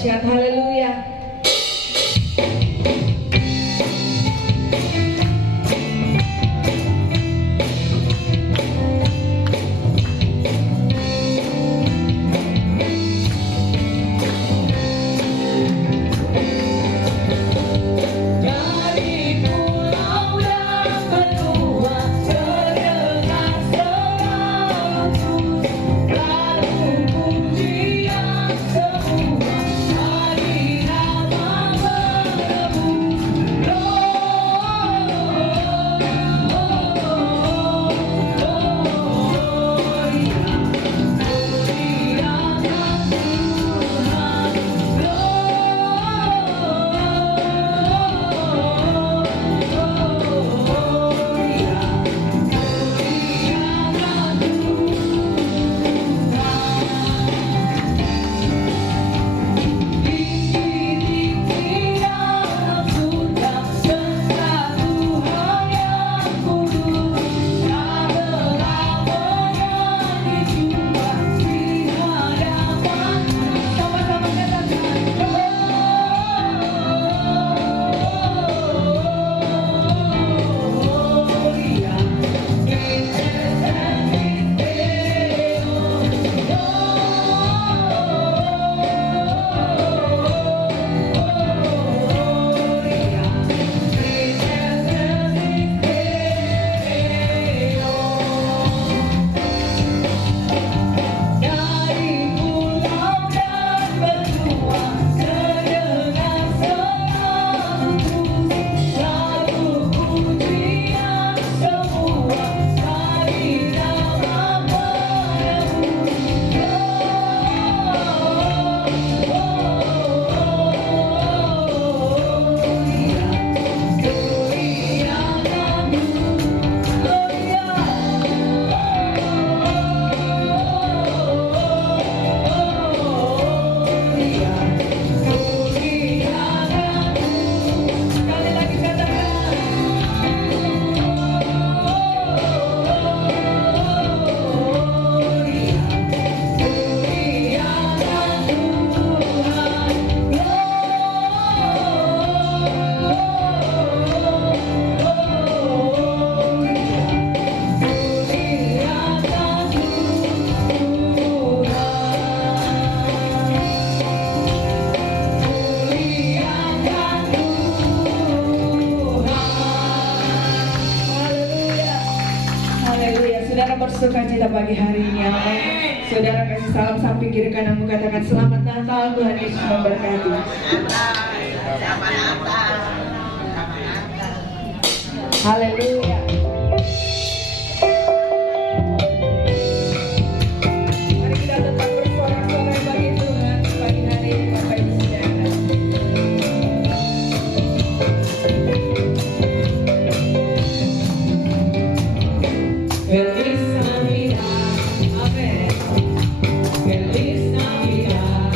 dahsyat. Haleluya. Bersukacita pagi hari ini, amin. Saudara kasih salam samping kiri kanan, katakan selamat Natal, Tuhan Yesus memberkati. Haleluya. Mari kita tetap bersorak-sorai bagi Tuhan pagi hari ini, Bapak Ibu Saudara. Feliz Navidad, amén. Feliz Navidad,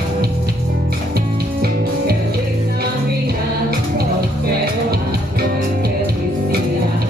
feliz Navidad, prospero año y felicidad.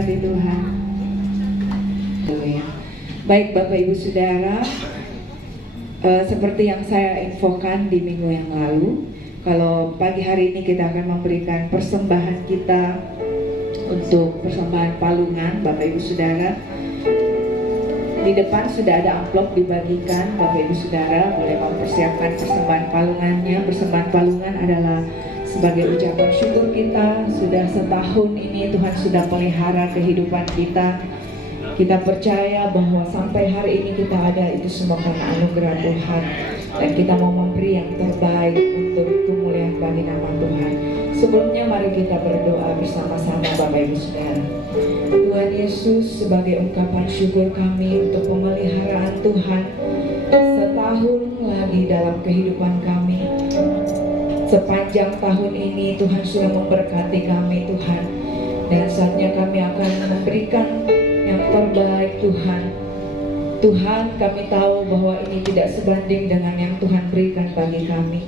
hati Tuhan. Baik Bapak Ibu Saudara, seperti yang saya infokan di minggu yang lalu, kalau pagi hari ini kita akan memberikan persembahan kita untuk persembahan palungan. Bapak Ibu Saudara, di depan sudah ada amplop dibagikan. Bapak Ibu Saudara boleh mempersiapkan persembahan palungannya. Persembahan palungan adalah sebagai ucapan syukur kita, sudah setahun ini Tuhan sudah pelihara kehidupan kita. Kita percaya bahwa sampai hari ini kita ada itu semua karena anugerah Tuhan. Dan kita mau memberi yang terbaik untuk kemuliaan bagi nama Tuhan. Sebelumnya mari kita berdoa bersama-sama Bapak Ibu Saudara. Tuhan Yesus, sebagai ungkapan syukur kami untuk pemeliharaan Tuhan setahun lagi dalam kehidupan kami. Sepanjang tahun ini Tuhan sudah memberkati kami Tuhan. Dan saatnya kami akan memberikan yang terbaik Tuhan. Tuhan, kami tahu bahwa ini tidak sebanding dengan yang Tuhan berikan bagi kami.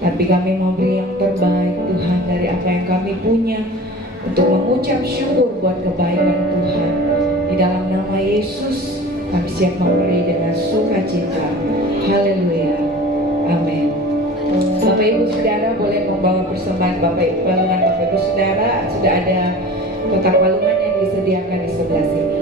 Tapi kami mau beri yang terbaik Tuhan dari apa yang kami punya untuk mengucap syukur buat kebaikan Tuhan. Di dalam nama Yesus kami siap memberi dengan sukacita. Haleluya. Amin. Bapak Ibu Saudara boleh membawa persembahan palungan Bapak Ibu Saudara. Sudah ada kotak palungan yang disediakan di sebelah sini.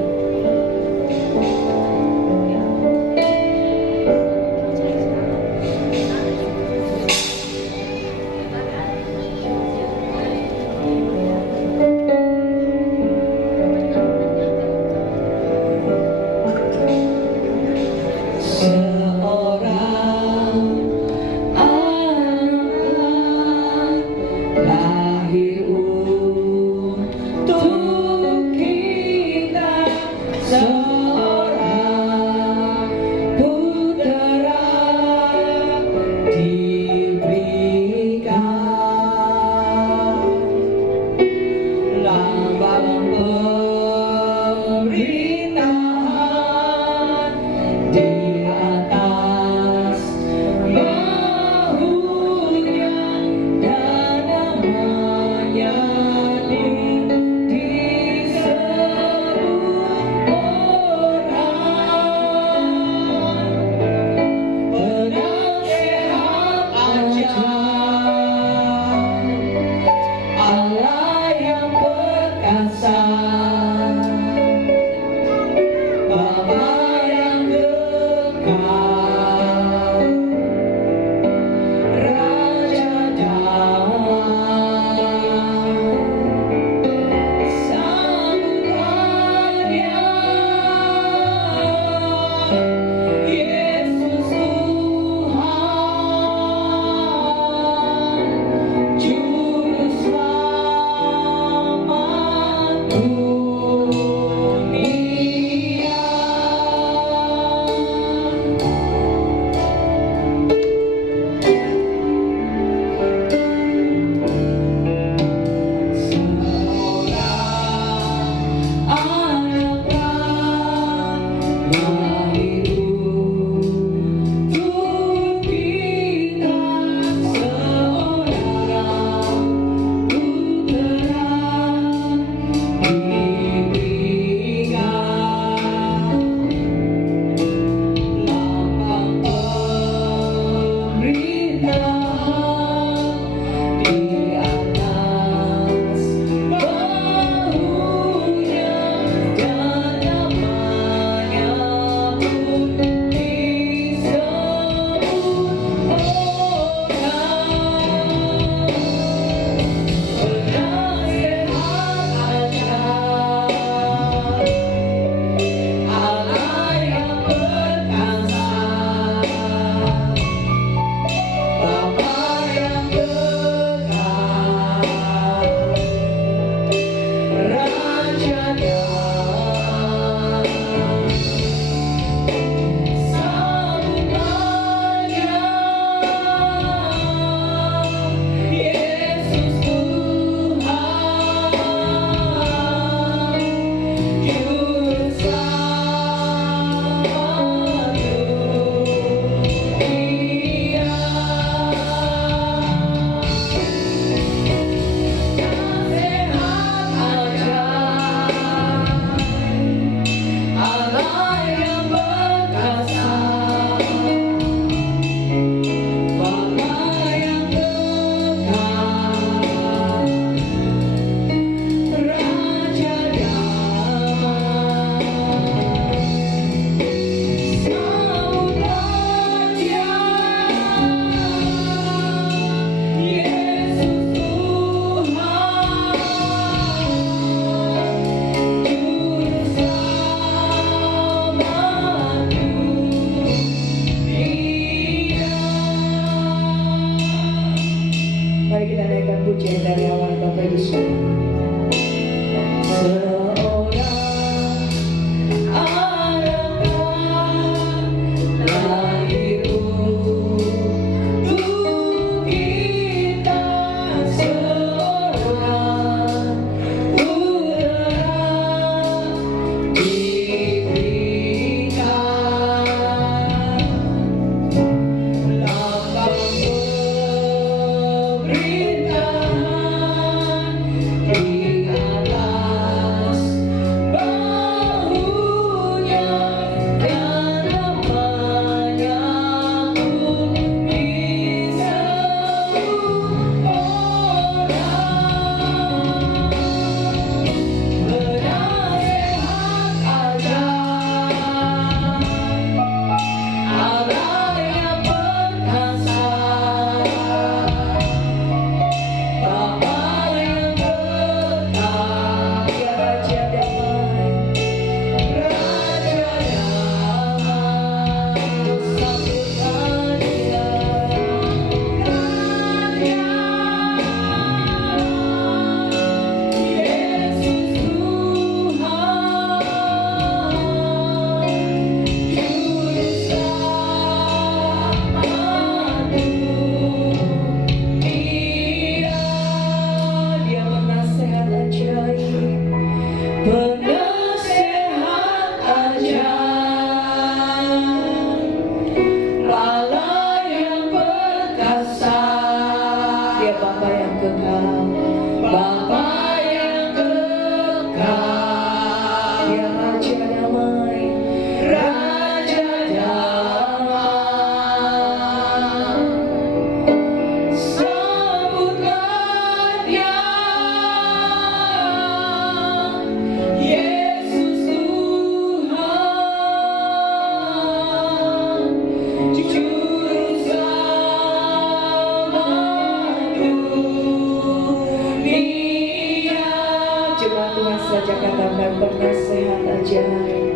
aja.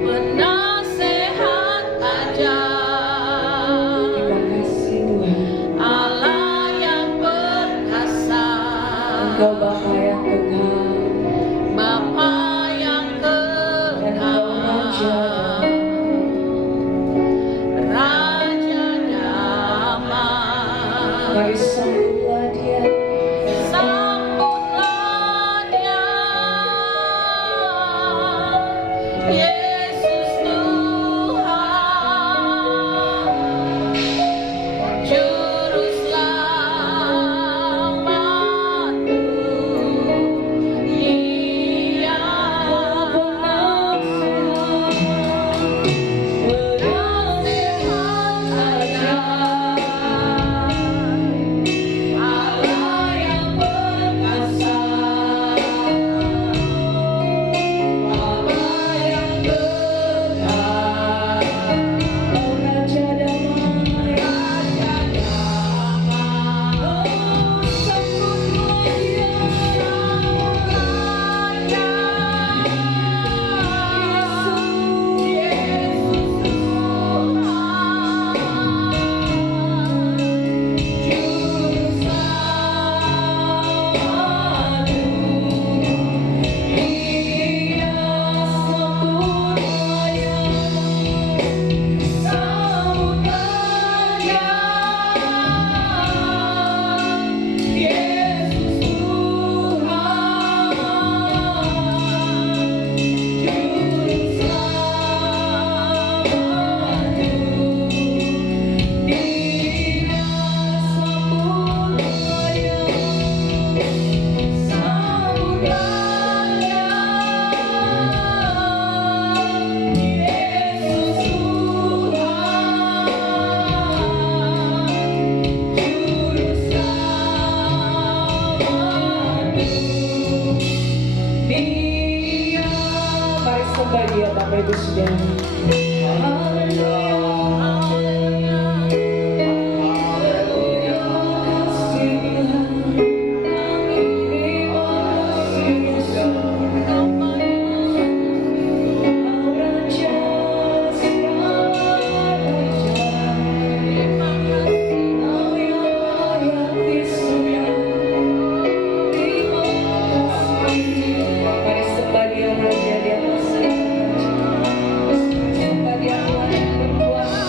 Penasehat ajaib. Terima kasih Tuhan. Allah yang perkasa. Engkau Bapa yang kekal. Bapa yang kekal. Raja damai. Mari sambutlah Dia. Sambutlah Dia. Yesus Tuhan, Juru Selamatku. Dia penasehat ajaib. Allah yang perkasa. Bapa yang kekal. Oh Raja damai. Raja damai. Sambutlah Dia. Mari sembah Dia Bapak Ibu Saudara. Mari sembah Dia Raja di atas segala raja. Sembah Dia Tuhan yang berkuasa.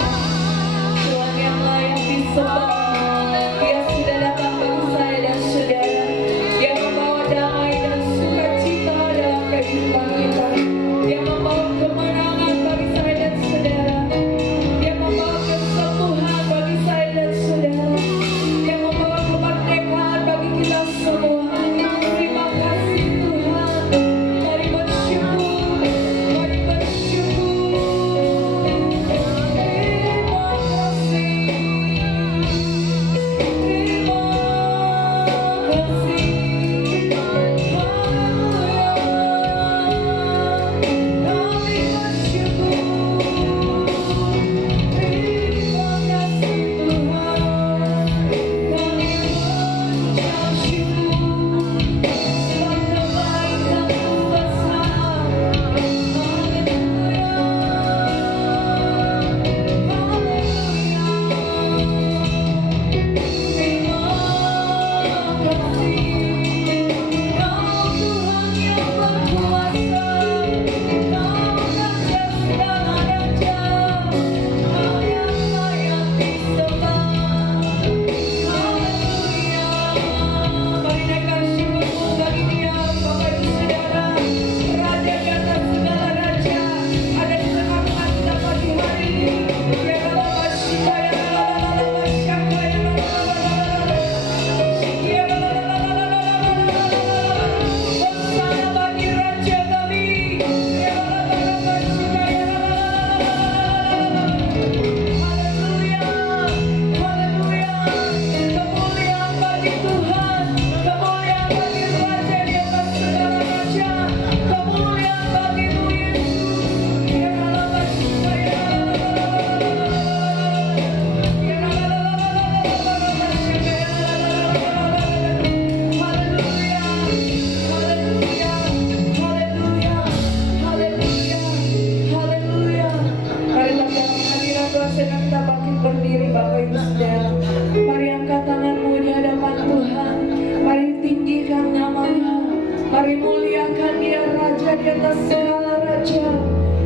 segala raja.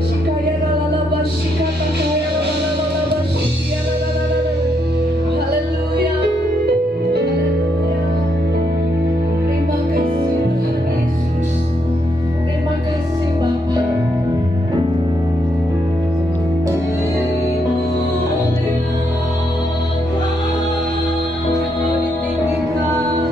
Shikaya lalalaba, shikata kaya lalalaba, shikia lalalala. Haleluya. Haleluya. Terima kasih Tuhan Yesus. Terima kasih Bapa. Ditinggikan,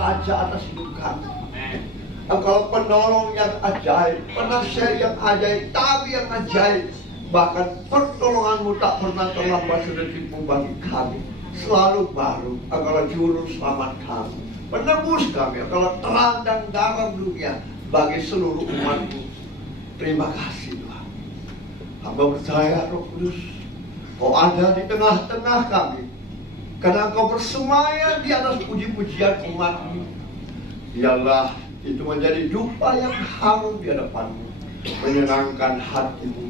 raja atas hidup kami. Engkau penolong yang ajaib, penasihat yang ajaib, tabi yang ajaib. Bahkan pertolonganmu tak pernah terlambat sudah tipu bagi kami. Selalu baru, engkau juru selamat kami, penebus kami, engkau terang dan garam dunia bagi seluruh umatmu. Terima kasih Tuhan. Hamba percaya Roh Kudus, Kau ada di tengah-tengah kami, karena Kau bersemayam di atas puji-pujian umatmu. Biarlah itu menjadi dupa yang harum di hadapanmu, menyenangkan hatimu.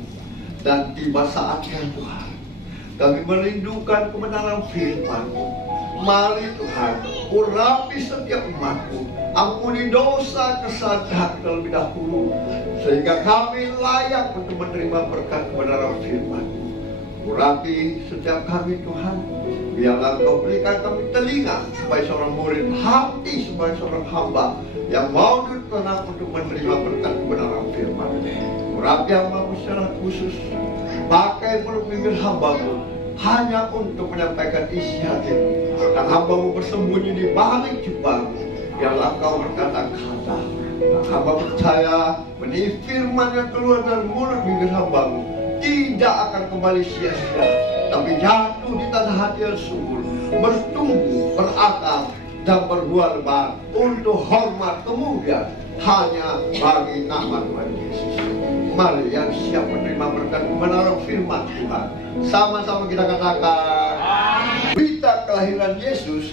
Dan tiba saatnya Tuhan, kami merindukan kebenaran firman-Mu. Mari Tuhan, urapi setiap umat-Mu, ampuni dosa kesalahan terlebih dahulu, sehingga kami layak untuk menerima berkat kebenaran firman-Mu. Urapi setiap kami Tuhan, biarlah Kau berikan kami telinga sebagai seorang murid, hati sebagai seorang hamba yang mau tenang untuk menerima berkat kebenaran firman. Urapi hamba-Mu secara khusus, pakai mulut bibir hamba-Mu hanya untuk menyampaikan isi hati-Mu. Dan hamba-Mu bersembunyi di balik jubah-Mu, biarlah Kau berkata-kata. Dan hamba percaya benih firman yang keluar dari mulut bibir hamba-Mu tidak akan kembali sia-sia, tapi jatuh di tanah hati yang subur, bertumbuh, berakar, dan berbuah lebat untuk hormat kemudian hanya bagi nama Tuhan Yesus. Mari yang siap menerima berkat kebenaran firman Tuhan, sama-sama kita katakan. Berita kelahiran Yesus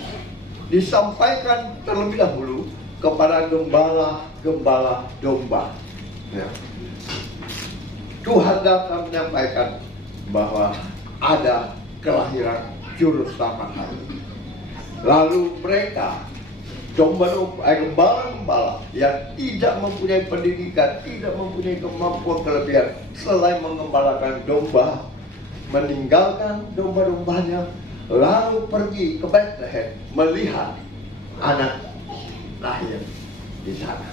disampaikan terlebih dahulu kepada gembala-gembala domba. Ya. Tuhan datang menyampaikan bahwa ada kelahiran juru selamat hari. Lalu mereka gembala-gembala yang tidak mempunyai pendidikan, tidak mempunyai kemampuan kelebihan selain mengembalakan domba, meninggalkan domba-dombanya, lalu pergi ke Bethlehem melihat anak lahir di sana.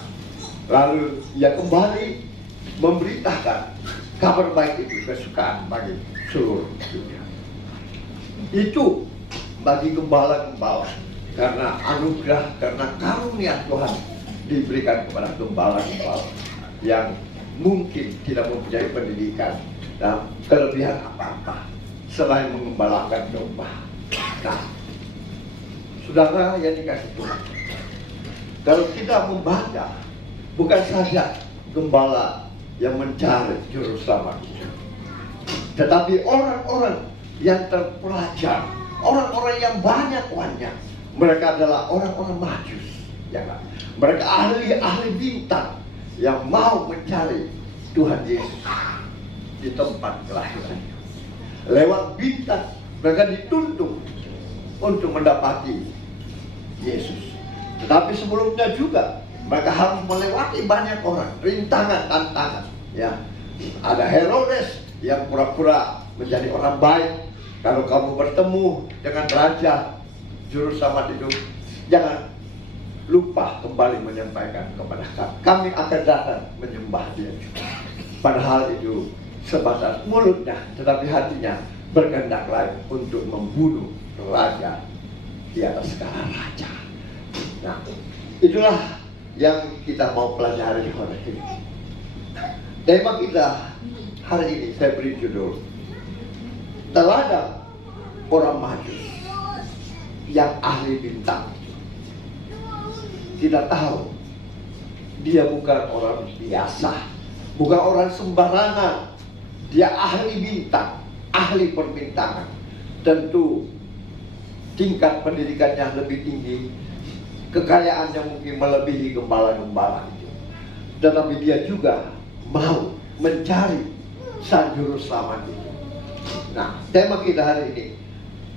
Lalu ia kembali memberitakan kabar baik itu, kesukaan bagi seluruh dunia. Itu bagi gembala-gembala, karena anugerah, karena karunia Tuhan diberikan kepada gembala-gembala yang mungkin tidak mempunyai pendidikan dan kelebihan apa-apa selain mengembalakan domba. Nah, saudara yang dikasih Tuhan, kalau kita membaca, bukan saja gembala yang mencari juru selamat, tetapi orang-orang yang terpelajar, orang-orang yang banyak uangnya, mereka adalah orang-orang majus, ya kan? Mereka ahli-ahli bintang yang mau mencari Tuhan Yesus di tempat kelahirannya. Lewat bintang mereka dituntun untuk mendapati Yesus. Tetapi sebelumnya juga mereka harus melewati banyak orang, rintangan, tantangan. Ya, ada Herodes yang pura-pura menjadi orang baik. Kalau kamu bertemu dengan raja juru selamat itu, jangan lupa kembali menyampaikan kepada kami. Kami akan datang menyembah dia juga. Padahal itu sebatas mulutnya, tetapi hatinya berkehendak lain untuk membunuh raja di atas segala raja. Nah, itulah yang kita mau pelajari hari ini. Tema kita hari ini saya beri judul Teladan Orang Majus yang ahli bintang. Kita tahu dia bukan orang biasa, bukan orang sembarangan. Dia ahli bintang, ahli perbintangan. Tentu tingkat pendidikannya lebih tinggi, kekayaannya mungkin melebihi gembala-gembala itu. Tetapi dia juga mau mencari sang juru selamat itu. Nah, tema kita hari ini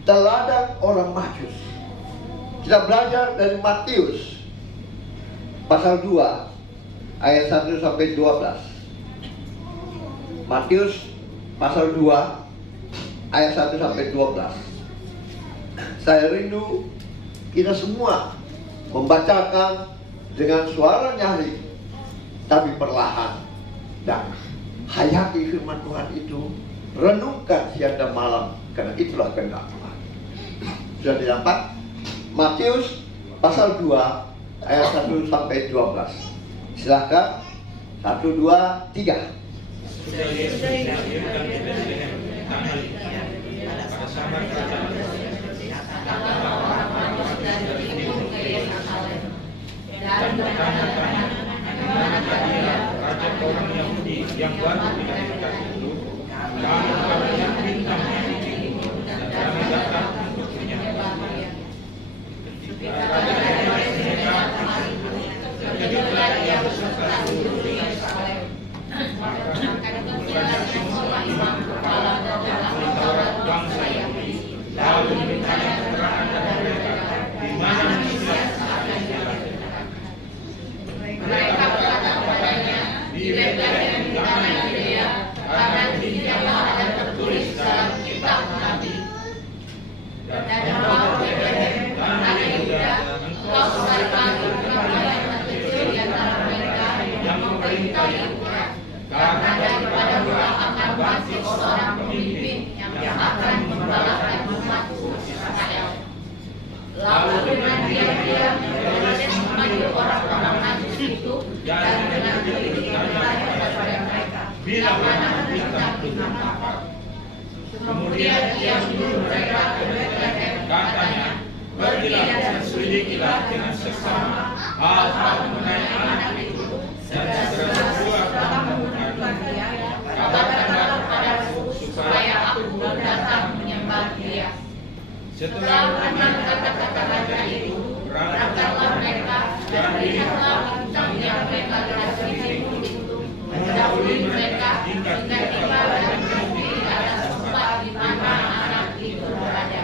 Teladan Orang Majus. Kita belajar dari Matius pasal 2 ayat 1 sampai 12. Matius pasal 2 ayat 1 sampai 12. Saya rindu kita semua membacakan dengan suara nyaring, tapi perlahan, dan hayati firman Tuhan itu, renungkan siang dan malam, karena itulah kehendak Tuhan. Sudah didapat? Matius pasal 2 ayat 1 sampai 12. Silahkan. 1, 2, 3. Sudah Yesus dilahirkan di Betlehem, tanah Libya, pada sahabat kerajaan datanglah orang-orang dari timur ke Yerusalem dan bertanya-tanya, manakah dia raja orang Yahudi yang baru dilahirkan itu? Kami melihat bintangnya di timur dan kami datang untuk menyambutnya. Ketika raja Herodes mendengar hal itu, terkejutlah ia bersuka-suka di Yerusalem. Maka berkata semua imam kepala dan ahli Taurat bangsa Yahudi, lalu diminta keterangan dari mereka di mana Mesias akan dilahirkan. Mereka berkata kepadanya, di Betlehem di tanah Yudea, karena demikianlah ada tertulis dalam kitab Nabi. Dan kamu Betlehem tanah Yehuda, engkau sekalipun bukanlah yang terkecil di antara mereka yang memerintahi umat. Karena daripada mula akan bangkit seorang pemimpin yang akan membalakan umatku Israel. Lalu dengan diam-diam Herodes memanggil orang-orang najis itu dan dengan teliti bertanya kepada mereka, bila mana bintang apa. Kemudian ia menyuruh mereka ke Betlehem, katanya, pergilah dan selidikilah dengan seksama hal-hal mengenai anak itu, dan segera kamu menemukan dia, kabarkanlah kepadaku supaya aku datang menyembah dia. Setelah mendengar kata-kata raja itu, berangkatlah mereka dan melihatlah bintang yang mereka lihat dari timur itu mendahului mereka hingga tiba dan berhenti di atas tempat di mana anak itu berada.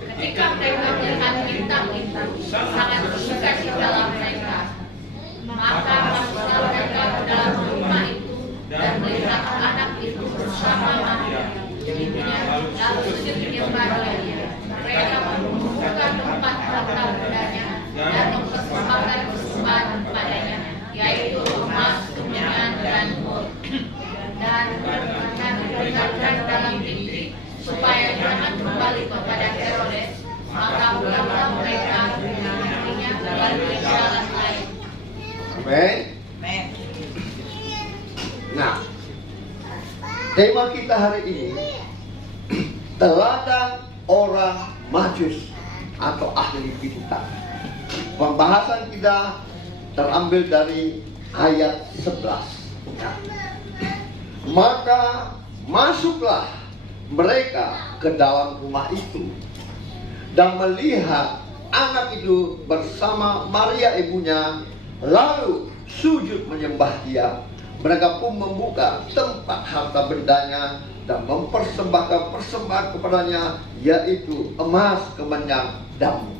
Ketika mereka melihat bintang itu, sangat bersukacitalah mereka. Maka masuklah mereka ke dalam rumah itu dan melihat anak itu bersama Maria, ibunya, lalu menyembah dia. Mereka membuka tempat tata bedanya dan mempersembahkan persembahan kepadanya, yaitu emas, kemenyan, dan mur. Dan diperingatkan dalam mimpi supaya jangan kembali kepada Herodes. Maka pulanglah mereka dengan dirinya melalui jalan lain. Amin. Nah, tema kita hari ini teladan orang Majus atau ahli bintang. Pembahasan kita terambil dari ayat 11. Ya. Maka masuklah mereka ke dalam rumah itu dan melihat anak itu bersama Maria ibunya, lalu sujud menyembah dia. Mereka pun membuka tempat harta bendanya dan mempersembahkan persembahan kepadanya, yaitu emas, kemenyan, dan mur.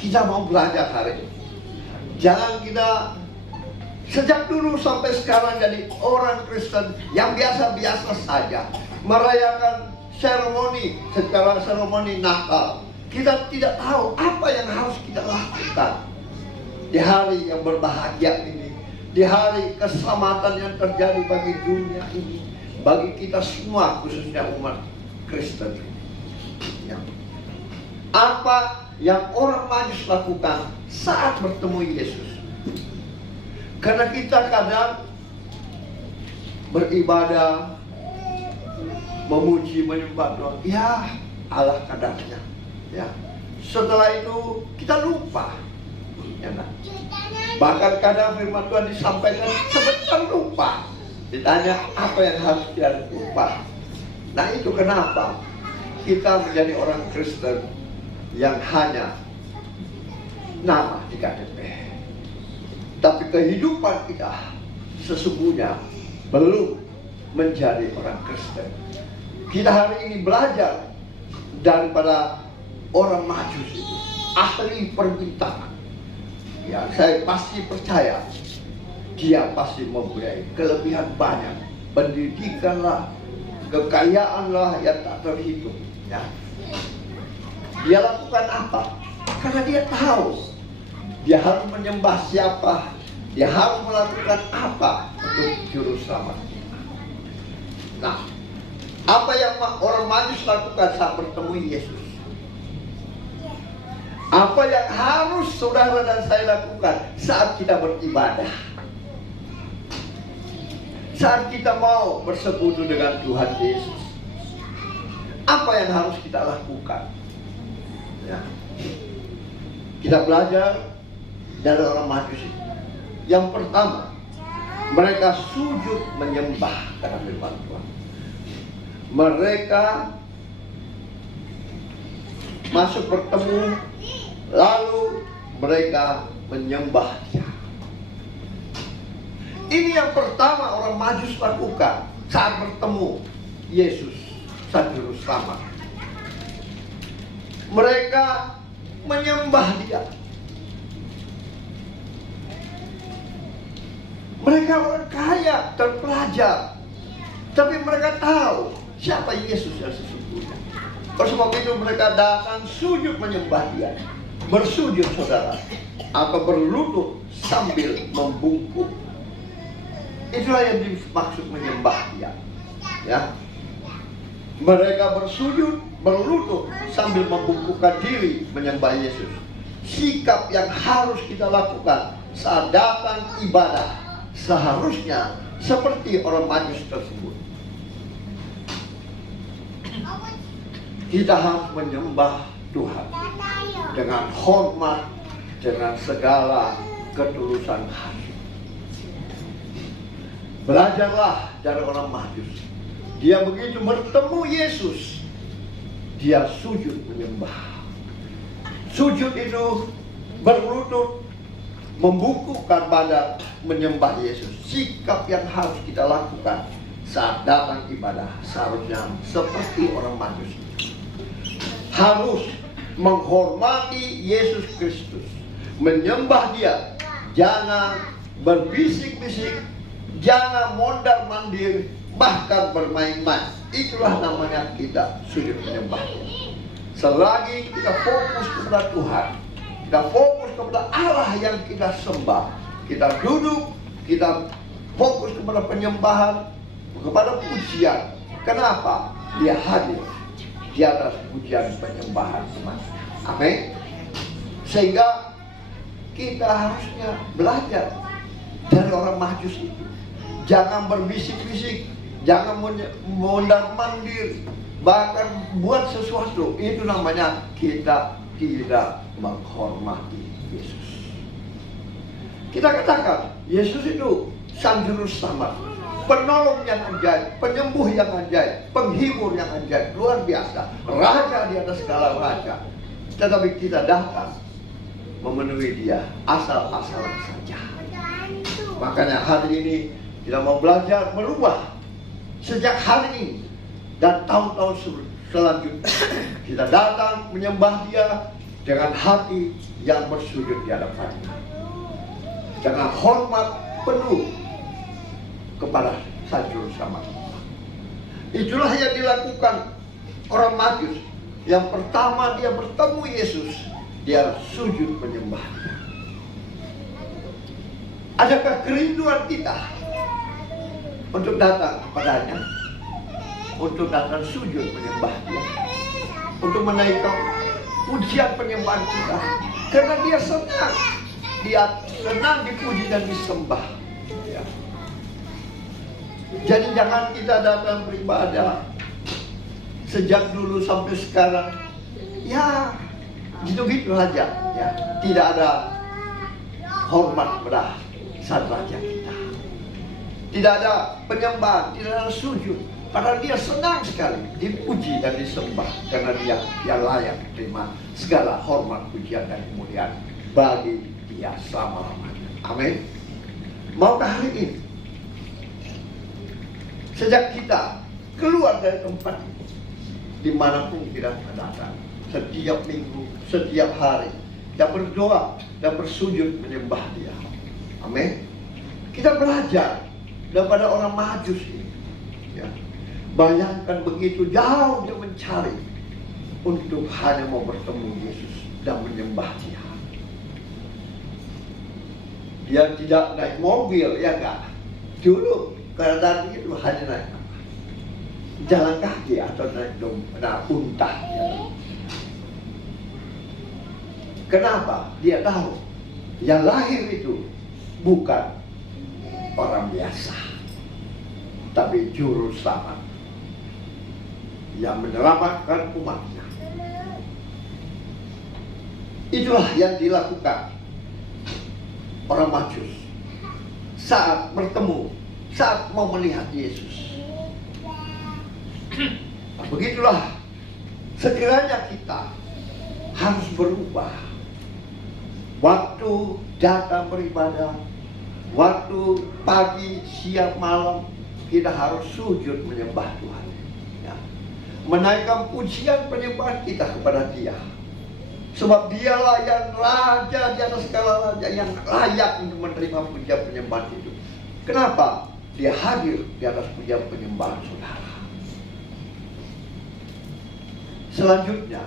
Kita mau belajar hari ini. Jangan kita sejak dulu sampai sekarang jadi orang Kristen yang biasa-biasa saja merayakan secara seremoni Natal. Kita tidak tahu apa yang harus kita lakukan di hari yang berbahagia ini, di hari keselamatan yang terjadi bagi dunia ini, bagi kita semua, khususnya umat Kristen. Ya. Apa yang orang Majus lakukan saat bertemu Yesus? Karena kita kadang beribadah, memuji, menyembah Tuhan, ya Allah kadarnya. Ya. Setelah itu kita lupa. Ya, nah. Bahkan kadang firman Tuhan disampaikan sebentar lupa. Ditanya apa yang harus kita lupa. Nah, itu kenapa kita menjadi orang Kristen yang hanya nama di KTP, tapi kehidupan kita sesungguhnya belum menjadi orang Kristen. Kita hari ini belajar daripada orang Majus itu, ahli perbintangan. Ya, saya pasti percaya dia pasti mempunyai kelebihan banyak, pendidikanlah, kekayaanlah yang tak terhitung. Ya. Dia lakukan apa? Karena dia tahu dia harus menyembah siapa, dia harus melakukan apa untuk juru selamat. Nah, apa yang orang Majus lakukan saat bertemu Yesus? Apa yang harus saudara dan saya lakukan saat kita beribadah? Saat kita mau bersekutu dengan Tuhan Yesus, apa yang harus kita lakukan? Ya. Kita belajar dari orang Majusi. Yang pertama, mereka sujud menyembah karena firman Tuhan. Mereka masuk bertemu, lalu mereka menyembah Dia. Ini yang pertama orang Majus lakukan saat bertemu Yesus Sang Juru Selamat. Mereka menyembah Dia. Mereka orang kaya, terpelajar, tapi mereka tahu siapa Yesus yang sesungguhnya. Oleh sebab itu mereka datang sujud menyembah Dia. Bersujud saudara, atau berlutut sambil membungkuk. Itulah yang dimaksud menyembah Dia. Ya. Mereka bersujud, berlutut sambil membungkukkan diri menyembah Yesus. Sikap yang harus kita lakukan saat datang ibadah seharusnya seperti orang Majus tersebut. Kita harus menyembah Tuhan dengan hormat, dengan segala ketulusan hati. Belajarlah dari orang Majus. Dia begitu bertemu Yesus, dia sujud menyembah. Sujud itu berlutut, membungkukkan badan, menyembah Yesus. Sikap yang harus kita lakukan saat datang ibadah seharusnya seperti orang Majus. Harus menghormati Yesus Kristus, menyembah Dia, jangan berbisik-bisik, jangan mondar-mandir, bahkan bermain-main. Itulah namanya kita sujud menyembah. Selagi kita fokus kepada Tuhan, kita fokus kepada Allah yang kita sembah, kita duduk, kita fokus kepada penyembahan, kepada pujian. Kenapa? Dia hadir di atas pujian penyembahan, teman. Amin. Sehingga kita harusnya belajar dari orang Majus itu. Jangan berbisik-bisik, jangan mondar-mandir, bahkan buat sesuatu. Itu namanya kita tidak menghormati Yesus. Kita katakan Yesus itu Sang Juru Selamat, penolong yang ajaib, penyembuh yang ajaib, penghibur yang ajaib, luar biasa, raja di atas segala raja. Tetapi kita datang memenuhi Dia asal-asalan saja. Makanya hari ini kita mau belajar merubah sejak hari ini dan tahun-tahun selanjutnya. Kita datang menyembah Dia dengan hati yang bersujud di hadapan-Nya, dengan hormat penuh kepada Sang Juru Selamat. Itulah yang dilakukan orang Majus. Yang pertama dia bertemu Yesus, dia sujud menyembah Dia. Adakah kerinduan kita untuk datang kepadanya, untuk datang sujud menyembah Dia, untuk menaikkan pujian penyembahan kita? Karena Dia senang dipuji dan disembah. Ya. Jadi jangan kita datang beribadah sejak dulu sampai sekarang, ya gitu-gitu aja, ya. Tidak ada hormat kepada sang raja kita, tidak ada penyembahan, tidak ada sujud. Padahal Dia senang sekali dipuji dan disembah, karena Dia layak terima segala hormat, pujian dan kemuliaan bagi Dia selama-lamanya. Amin. Maukah hari ini, sejak kita keluar dari tempat ini, dimanapun kita datang, setiap minggu, setiap hari, kita berdoa dan bersujud menyembah Dia. Amin. Kita belajar daripada orang Majus ini. Ya. Bayangkan begitu jauh dia mencari untuk hanya mau bertemu Yesus dan menyembah Dia. Dia tidak naik mobil, ya enggak? Dulu keadaan itu hanya naik jalan kaki atau naik unta. Ya. Kenapa? Dia tahu yang lahir itu bukan orang biasa, tapi juru selamat yang menyelamatkan umatnya. Itulah yang dilakukan orang Majus saat bertemu, saat mau melihat Yesus. Nah, begitulah sekiranya kita harus berubah. Waktu datang beribadah, waktu pagi, siang, malam, kita harus sujud menyembah Tuhan. Ya. Menaikkan pujian penyembahan kita kepada Dia. Sebab Dialah yang raja di atas segala raja, yang layak untuk menerima pujian penyembahan itu. Kenapa? Dia hadir di atas pujian penyembahan saudara. Selanjutnya,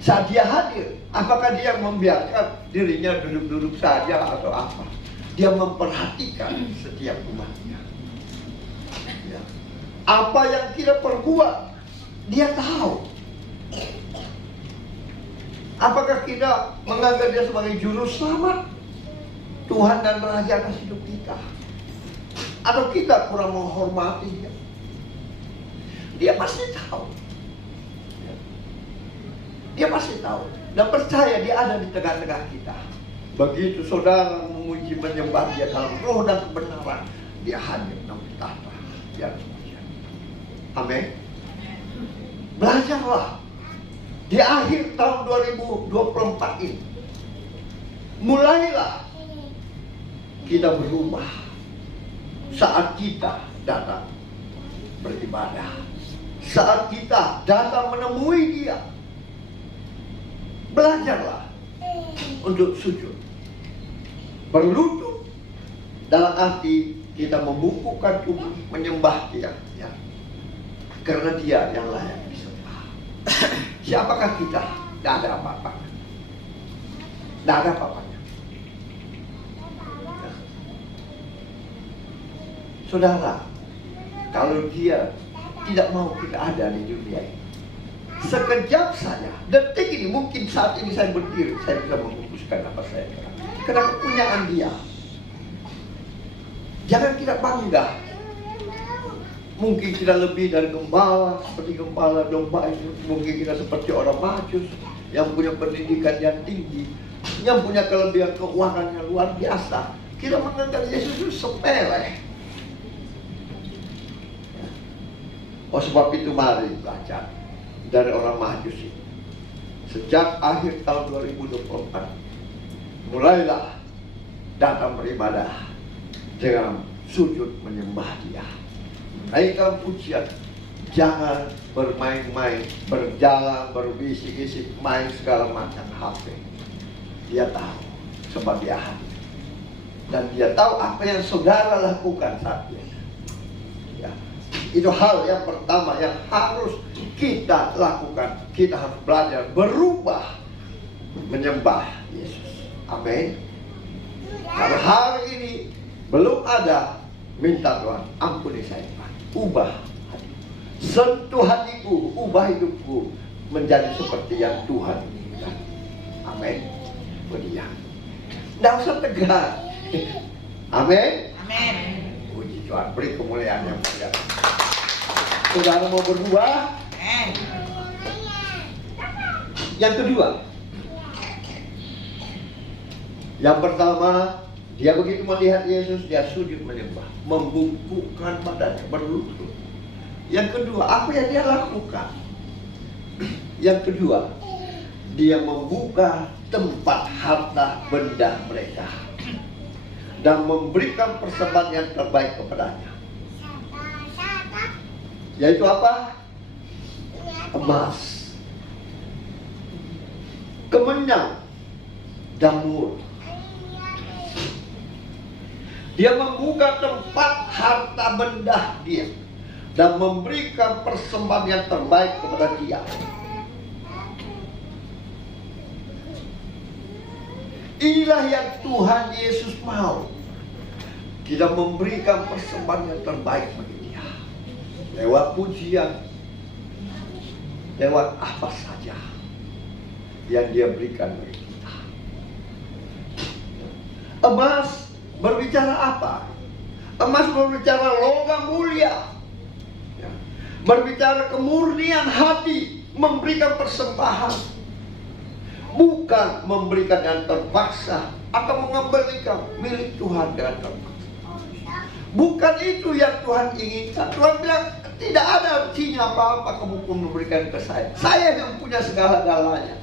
saat Dia hadir, apakah Dia membiarkan dirinya duduk-duduk saja atau apa? Dia memperhatikan setiap umatnya. Ya. Apa yang kita perbuat, Dia tahu. Apakah kita menganggap Dia sebagai juru selamat, Tuhan dan Raja atas hidup kita, atau kita kurang menghormati Dia? Dia pasti tahu. Dia pasti tahu dan percaya Dia ada di tengah-tengah kita. Begitu saudara memuji menyembah Dia dalam roh dan kebenaran, Dia hadir dalam tahta. Dia amin. Belajarlah di akhir tahun 2024 ini. Mulailah kita berubah saat kita datang beribadah, saat kita datang menemui Dia. Belajarlah untuk sujud, berlutut, dalam arti kita membukukan tubuh menyembah Dia, ya. Karena Dia yang layak disembah. Siapakah kita? Tidak ada apa-apanya. Tidak ada apa-apanya. Ya. Saudara, kalau Dia tidak mau kita ada di dunia ini, sekejap saja, detik ini, mungkin saat ini saya berdiri, saya bisa menghapuskan apa saya katakan. Karena kepunyaan Dia. Jangan kita bangga. Mungkin kita lebih dari gembala, seperti gembala domba itu. Mungkin kita seperti orang Majus yang punya pendidikan yang tinggi, yang punya kelebihan keuangan yang luar biasa. Kita menganggap Yesus itu sepele. Oh, sebab itu mari belajar dari orang Majus ini. Sejak akhir tahun 2024, mulailah datang beribadah dengan sujud menyembah Dia, menaikkan pujian. Jangan bermain-main, berjalan, berbisik-bisik, main segala macam HP. Dia tahu, sebab Dia hadir. Dan Dia tahu apa yang saudara lakukan saat ini. Ya. Itu hal yang pertama yang harus kita lakukan. Kita harus belajar berubah menyembah Yesus. Amin. Kalau hari ini belum ada, minta Tuhan, ampuni saya Tuhan. Ubah hati. Sentuh hatiku, ubah hidupku menjadi seperti yang Tuhan inginkan. Amin. Berdiam. Tidak usah tegar. Amin. Amin. Puji Tuhan, beri kemuliaan yang mulia. Saudara mau berubah? Yang kedua, yang pertama, dia begitu melihat Yesus, dia sujud menyembah, membungkukkan badannya, berlutut. Yang kedua, apa yang dia lakukan? Yang kedua, dia membuka tempat harta benda mereka dan memberikan persembahan yang terbaik kepadanya. Yaitu apa? Emas, kemenyan, dan mur. Dia membuka tempat harta benda dia dan memberikan persembahan yang terbaik kepada Dia. Inilah yang Tuhan Yesus mau. Kita memberikan persembahan yang terbaik bagi Dia. Lewat pujian, lewat apa saja yang Dia berikan bagi kita. Emas berbicara apa? Emas berbicara logam mulia, ya. Berbicara kemurnian hati, memberikan persembahan, bukan memberikan yang terpaksa, akan mengembalikan milik Tuhan dengan terpaksa. Bukan itu yang Tuhan inginkan. Tuhan bilang, tidak ada artinya apa-apa kamu pun memberikan ke saya. Saya yang punya segala-galanya.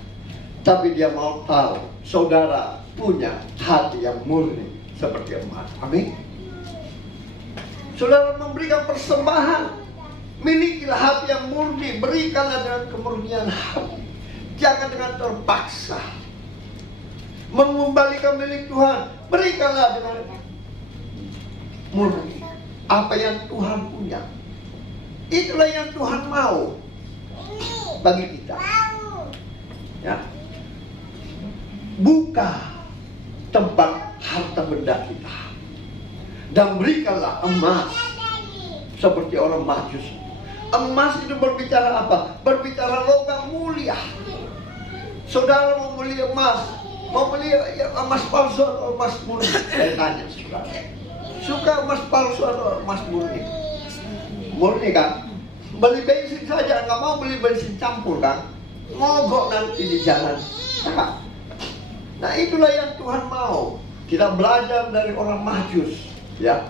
Tapi dia mau tahu, saudara punya hati yang murni seperti emas. Amin. Saudara memberikan persembahan, milikilah hati yang murni, berikanlah dengan kemurnian hati, jangan dengan terpaksa. Mengembalikan milik Tuhan, berikanlah dengan murni apa yang Tuhan punya. Itulah yang Tuhan mau bagi kita, ya. Buka tempat harta benda kita dan berikanlah emas seperti orang Majus. Emas itu berbicara apa? Berbicara logam mulia. Saudara mau beli emas, mau beli emas palsu atau emas murni? Saya tanya saudara, suka emas palsu atau emas murni? Murni kan? Beli bensin saja, nggak mau beli bensin campur kan? Mogok nanti di jalan. Nah itulah yang Tuhan mau. Kita belajar dari orang Majus, ya,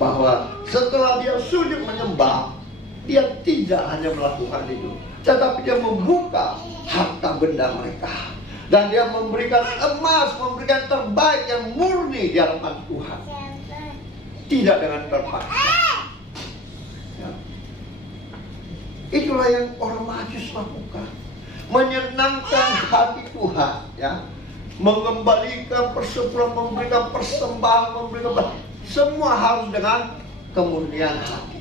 bahwa setelah dia sujud menyembah, dia tidak hanya melakukan itu, tetapi dia membuka harta benda mereka, dan dia memberikan emas, memberikan terbaik yang murni di hadapan Tuhan, tidak dengan terpaksa, ya. Itulah yang orang Majus lakukan, menyenangkan hati Tuhan, ya. Mengembalikan persepuluhan, memberikan persembahan, memberikan semua harus dengan kemurnian hati,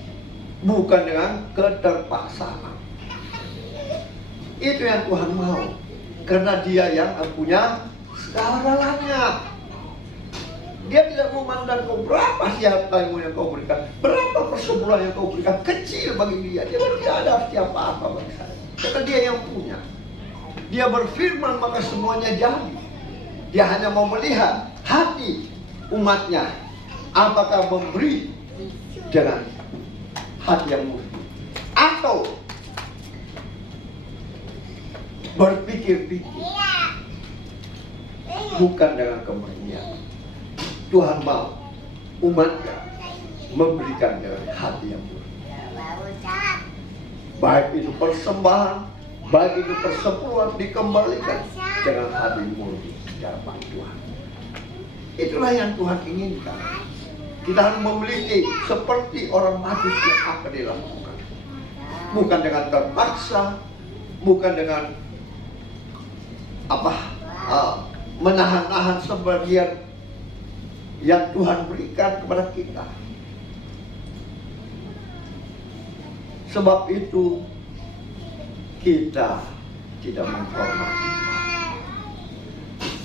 bukan dengan keterpaksaan. Itu yang Tuhan mau, karena Dia yang punya segala-galanya. Dia tidak memandang kau berapa harta yang kau berikan, berapa persepuluhan yang kau berikan, kecil bagi Dia. Dia tidak ada arti apa-apa bagi saya, karena Dia yang punya. Dia berfirman maka semuanya jadi. Dia hanya mau melihat hati umatnya, apakah memberi dengan hati yang murni atau berpikir-pikir bukan dengan kemurnian. Tuhan mau umatnya memberikan dengan hati yang murni, baik itu persembahan, baik itu persepuluhan, dikembalikan dengan hati murni di hadapan Tuhan. Itulah yang Tuhan inginkan. Kita harus memiliki seperti orang Majus yang akan dilakukan, bukan dengan terpaksa, bukan dengan menahan-nahan sebagian yang Tuhan berikan kepada kita. Sebab itu kita tidak menghormati.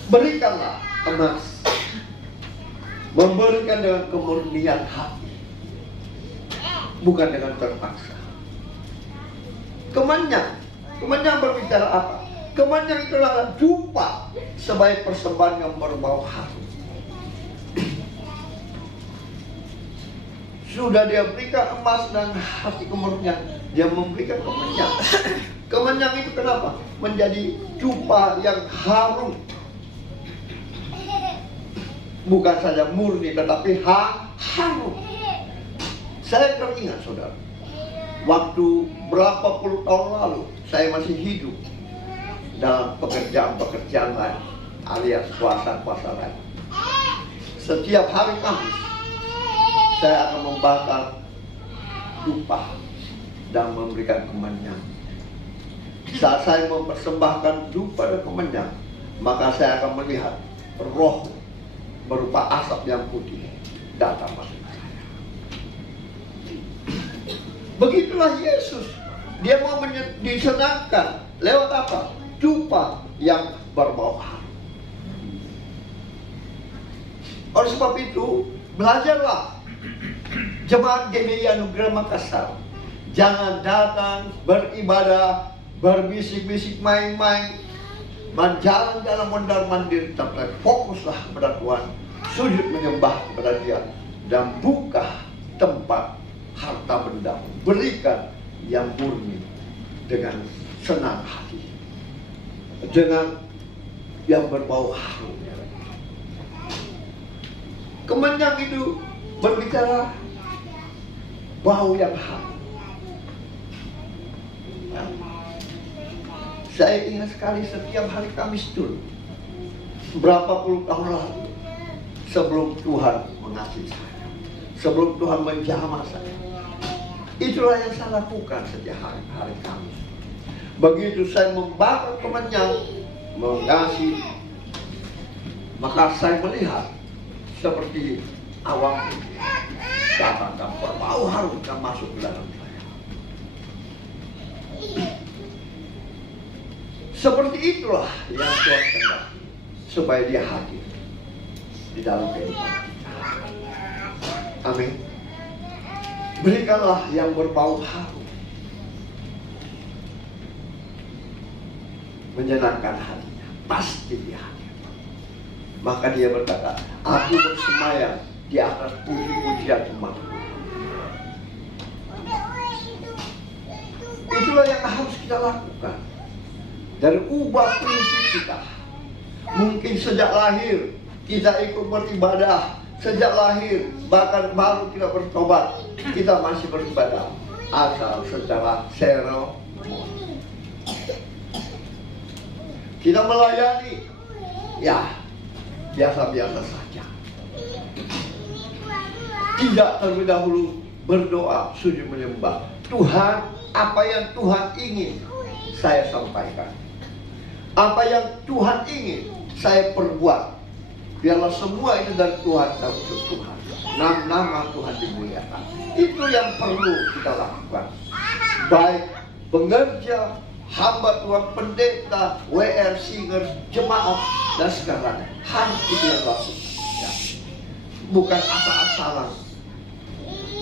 Berikanlah emas, memberikan dengan kemurnian hati, bukan dengan terpaksa. Kemenyan berbicara apa? Kemenyan itulah dupa sebagai persembahan yang berbau harum. Sudah dia berikan emas dan hati kemurnian, dia memberikan kemenyan. Kemenyan itu kenapa? Menjadi dupa yang harum. Bukan saja murni, tetapi harum. Saya teringat saudara, waktu berapa puluh tahun lalu saya masih hidup dalam pekerjaan-pekerjaan lain, alias puasa-puasa lain. Setiap hari Kamis saya akan membakar dupa dan memberikan kemenyan. Saat saya mempersembahkan dupa dan kemenyan, maka saya akan melihat roh berupa asap yang putih datang masuk saya. Begitulah Yesus. Dia mau disenangkan lewat apa? Dupa yang berbau harum. Oleh sebab itu, belajarlah jemaat GBI Anugerah Makassar. Jangan datang beribadah, berbisik-bisik main-main, menjalan-jalan mondar-mandir, tapi fokuslah kepada Tuhan. sujud menyembah kepada Dia, dan buka tempat harta benda, berikan yang murni dengan senang hati, dengan yang berbau harum. Kemenyan itu berbicara bau yang harum. Saya ingat sekali setiap hari Kamis Tur, berapa puluh tahun lalu, sebelum Tuhan mengasihi saya, sebelum Tuhan menjamah saya, itulah yang saya lakukan setiap hari Kamis. Begitu saya membakar kemenyan, mengasihi, maka saya melihat seperti awan datang dan berbau harum dan masuk ke dalam saya. Seperti itulah yang Tuhan kehendaki, supaya Dia hadir di dalam kehidupan kita. Amin. Berikanlah yang berbau harum, menyenangkan hatinya, pasti Dia hadir. Maka Dia berkata, aku bersemayam di atas puji-pujian umatku. Itulah yang harus kita lakukan. Dan ubah prinsip kita. Mungkin sejak lahir kita ikut beribadah, sejak lahir bahkan baru kita bertobat, kita masih beribadah asal secara seremoni. Kita melayani, ya biasa-biasa saja. Tidak terlebih dahulu berdoa, sujud menyembah. Tuhan, apa yang Tuhan ingin saya sampaikan, apa yang Tuhan ingin saya perbuat, biarlah semua itu dari Tuhan dan untuk Tuhan. Nama Tuhan dimuliakan. Itu yang perlu kita lakukan. Baik pengerja, hamba Tuhan, pendeta, WR, singers, jemaat, dan sekarang harus itu yang lakukan. Ya. Bukan asal-asalan.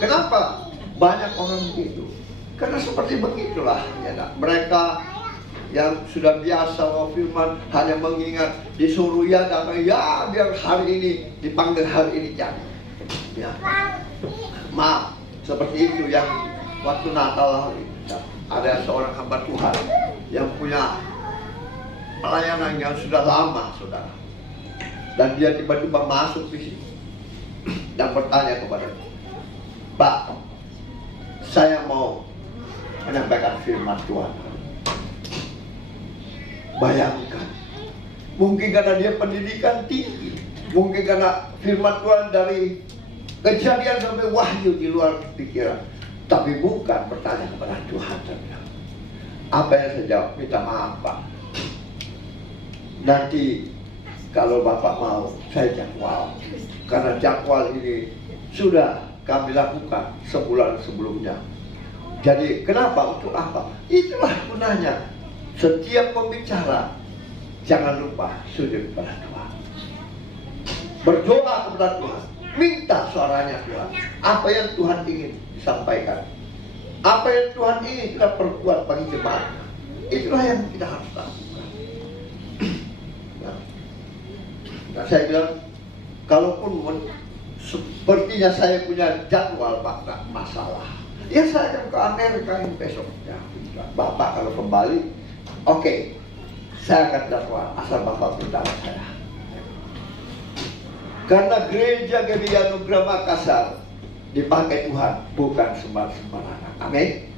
Kenapa banyak orang begitu? Karena seperti begitulah, ya, mereka yang sudah biasa mau firman hanya mengingat disuruh ya datang ya biar hari ini dipanggil hari ini jadi. Ya. Maaf, seperti itu yang waktu Natal lalu ada seorang hamba Tuhan yang punya pelayanan yang sudah lama, saudara. Dan dia tiba-tiba masuk di sini dan bertanya kepada saya, Pak, saya mau menyampaikan firman Tuhan. Bayangkan, mungkin karena dia pendidikan tinggi, mungkin karena firman Tuhan dari kejadian sampai wahyu di luar pikiran, tapi bukan bertanya kepada Tuhan. Apa yang saya jawab? Minta maaf, Pak. Nanti kalau Bapak mau, saya jadwal. Karena jadwal ini sudah kami lakukan sebulan sebelumnya. Jadi kenapa? Untuk apa? Itulah gunanya. Setiap pembicara jangan lupa sujud kepada Tuhan, berdoa kepada Tuhan, minta suaranya Tuhan. Apa yang Tuhan ingin disampaikan, apa yang Tuhan ingin kita perbuat bagi jemaat, itulah yang kita harus lakukan. Nah, saya bilang, kalaupun sepertinya saya punya jadwal, Pak, nggak masalah. Ya saya akan ke Amerika ini besok. Ya, Bapak kalau kembali, oke, saya akan jadwal asal Bapak beritahu saya. Karena gereja GBI Anugerah Makassar dipakai Tuhan, bukan sembarangan. Amin.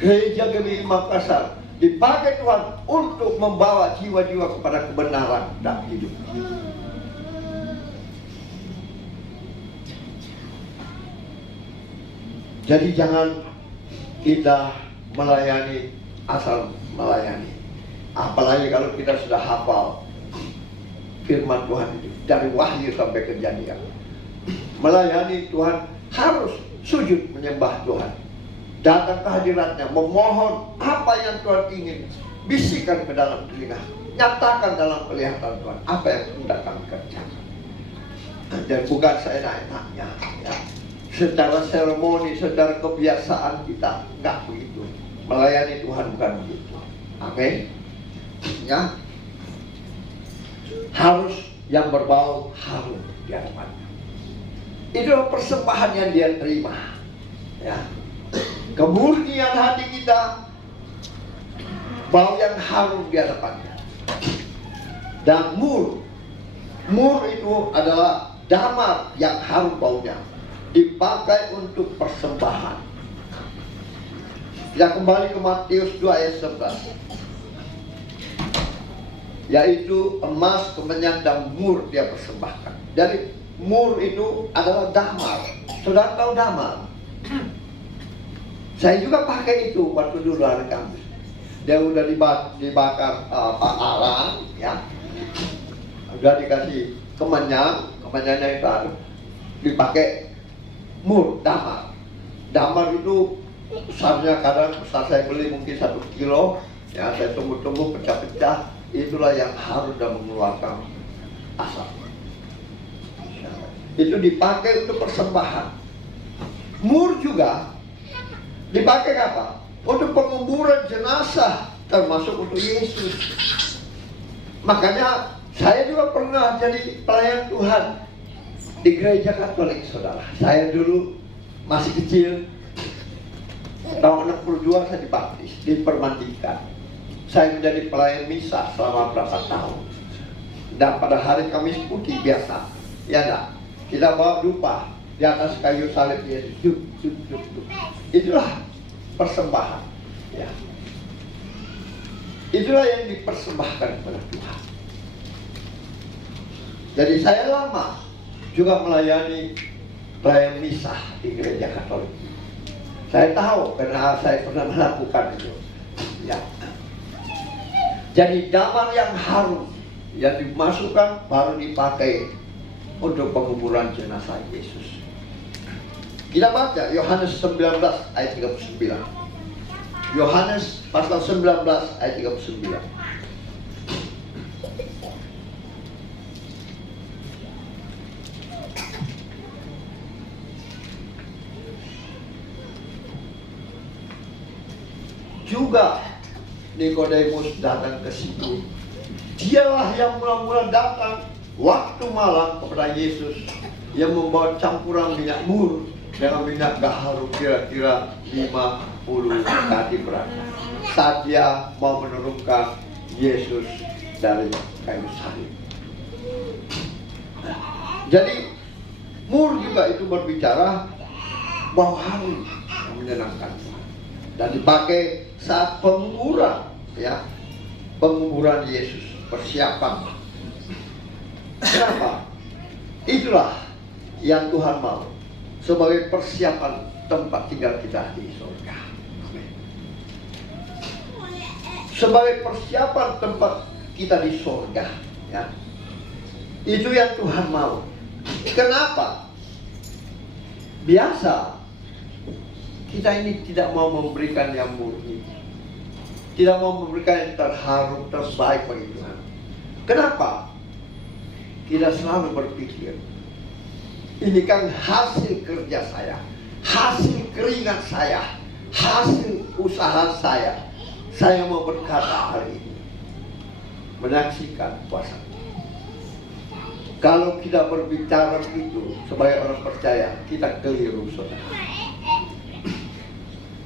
Gereja GBI Makassar dipakai Tuhan untuk membawa jiwa-jiwa kepada kebenaran dan hidup. Jadi jangan kita melayani asal melayani. Apalagi kalau kita sudah hafal firman Tuhan itu dari wahyu sampai kejadian. Melayani Tuhan harus sujud menyembah Tuhan, datang ke hadiratnya, memohon apa yang Tuhan ingin, bisikan ke dalam telinga, nyatakan dalam kelihatan Tuhan apa yang hendak kami kerjakan. Dan bukan saya enaknya, ya. Secara seremoni, secara kebiasaan kita nggak begitu. Melayani Tuhan bukan begitu. Amin. Ya. Harus yang berbau harum di hadapannya. Itulah persembahan yang dia terima. Ya. Kemurnian hati kita, bau yang harum di hadapannya. Dan mur itu adalah damar yang harum baunya, dipakai untuk persembahan. Kita kembali ke Matius 2 ayat 11, yaitu emas, kemenyan, dan mur dia persembahkan. Jadi mur itu adalah damar. Saudara tahu damar? Saya juga pakai itu waktu dulu hari Kamis. Dia udah dibakar alang, ya. Udah dikasih kemenyannya itu harus dipakai mur, damar. Damar itu besarnya kadang besar, saya beli mungkin 1 kilo, ya saya tumbuk-tumbuk pecah-pecah, itulah yang harus dan mengeluarkan asap. Itu dipakai untuk persembahan. Mur juga dipakai apa? Untuk penguburan jenazah, termasuk untuk Yesus. Makanya saya juga pernah jadi pelayan Tuhan di gereja Katolik, saudara. Saya dulu masih kecil, tahun 62 saya dibaptis, dipermandikan. Saya menjadi pelayan misa selama berapa tahun. Dan pada hari Kamis putih biasa, ya enggak, kita bawa dupa di atas kayu salib Yesus. Itulah persembahan, ya. Itulah yang dipersembahkan kepada Tuhan. Jadi saya lama juga melayani pelayan misa di gereja Katolik. Saya tahu karena saya pernah melakukan itu. Ya. Jadi damar yang harum yang dimasukkan baru dipakai untuk penguburan jenazah Yesus. Kita baca Yohanes 19 ayat 39. Yohanes pasal 19 ayat 39. Juga Nikodemus datang ke situ. Dialah yang mula-mula datang waktu malam kepada Yesus, yang membawa campuran minyak mur dengan minyak gaharu kira-kira 50 kali beratnya, saat dia mau menurunkan Yesus dari kayu salib. Jadi mur juga itu berbicara bau harum yang menyenangkan dan dipakai saat penguburan, ya, penguburan Yesus, persiapan. Kenapa? Itulah yang Tuhan mau sebagai persiapan tempat tinggal kita di surga. Sebagai persiapan tempat kita di surga, ya. Itu yang Tuhan mau. Kenapa? Biasa kita ini tidak mau memberikan yang murni, tidak mau memberikan yang terharu, terbaik bagi Tuhan. Kenapa? Kita selalu berpikir, ini kan hasil kerja saya, hasil keringat saya, hasil usaha saya. Saya mau berkata hari ini, menyaksikan puasa. Kalau kita berbicara begitu sebagai orang percaya, kita keliru, saudara.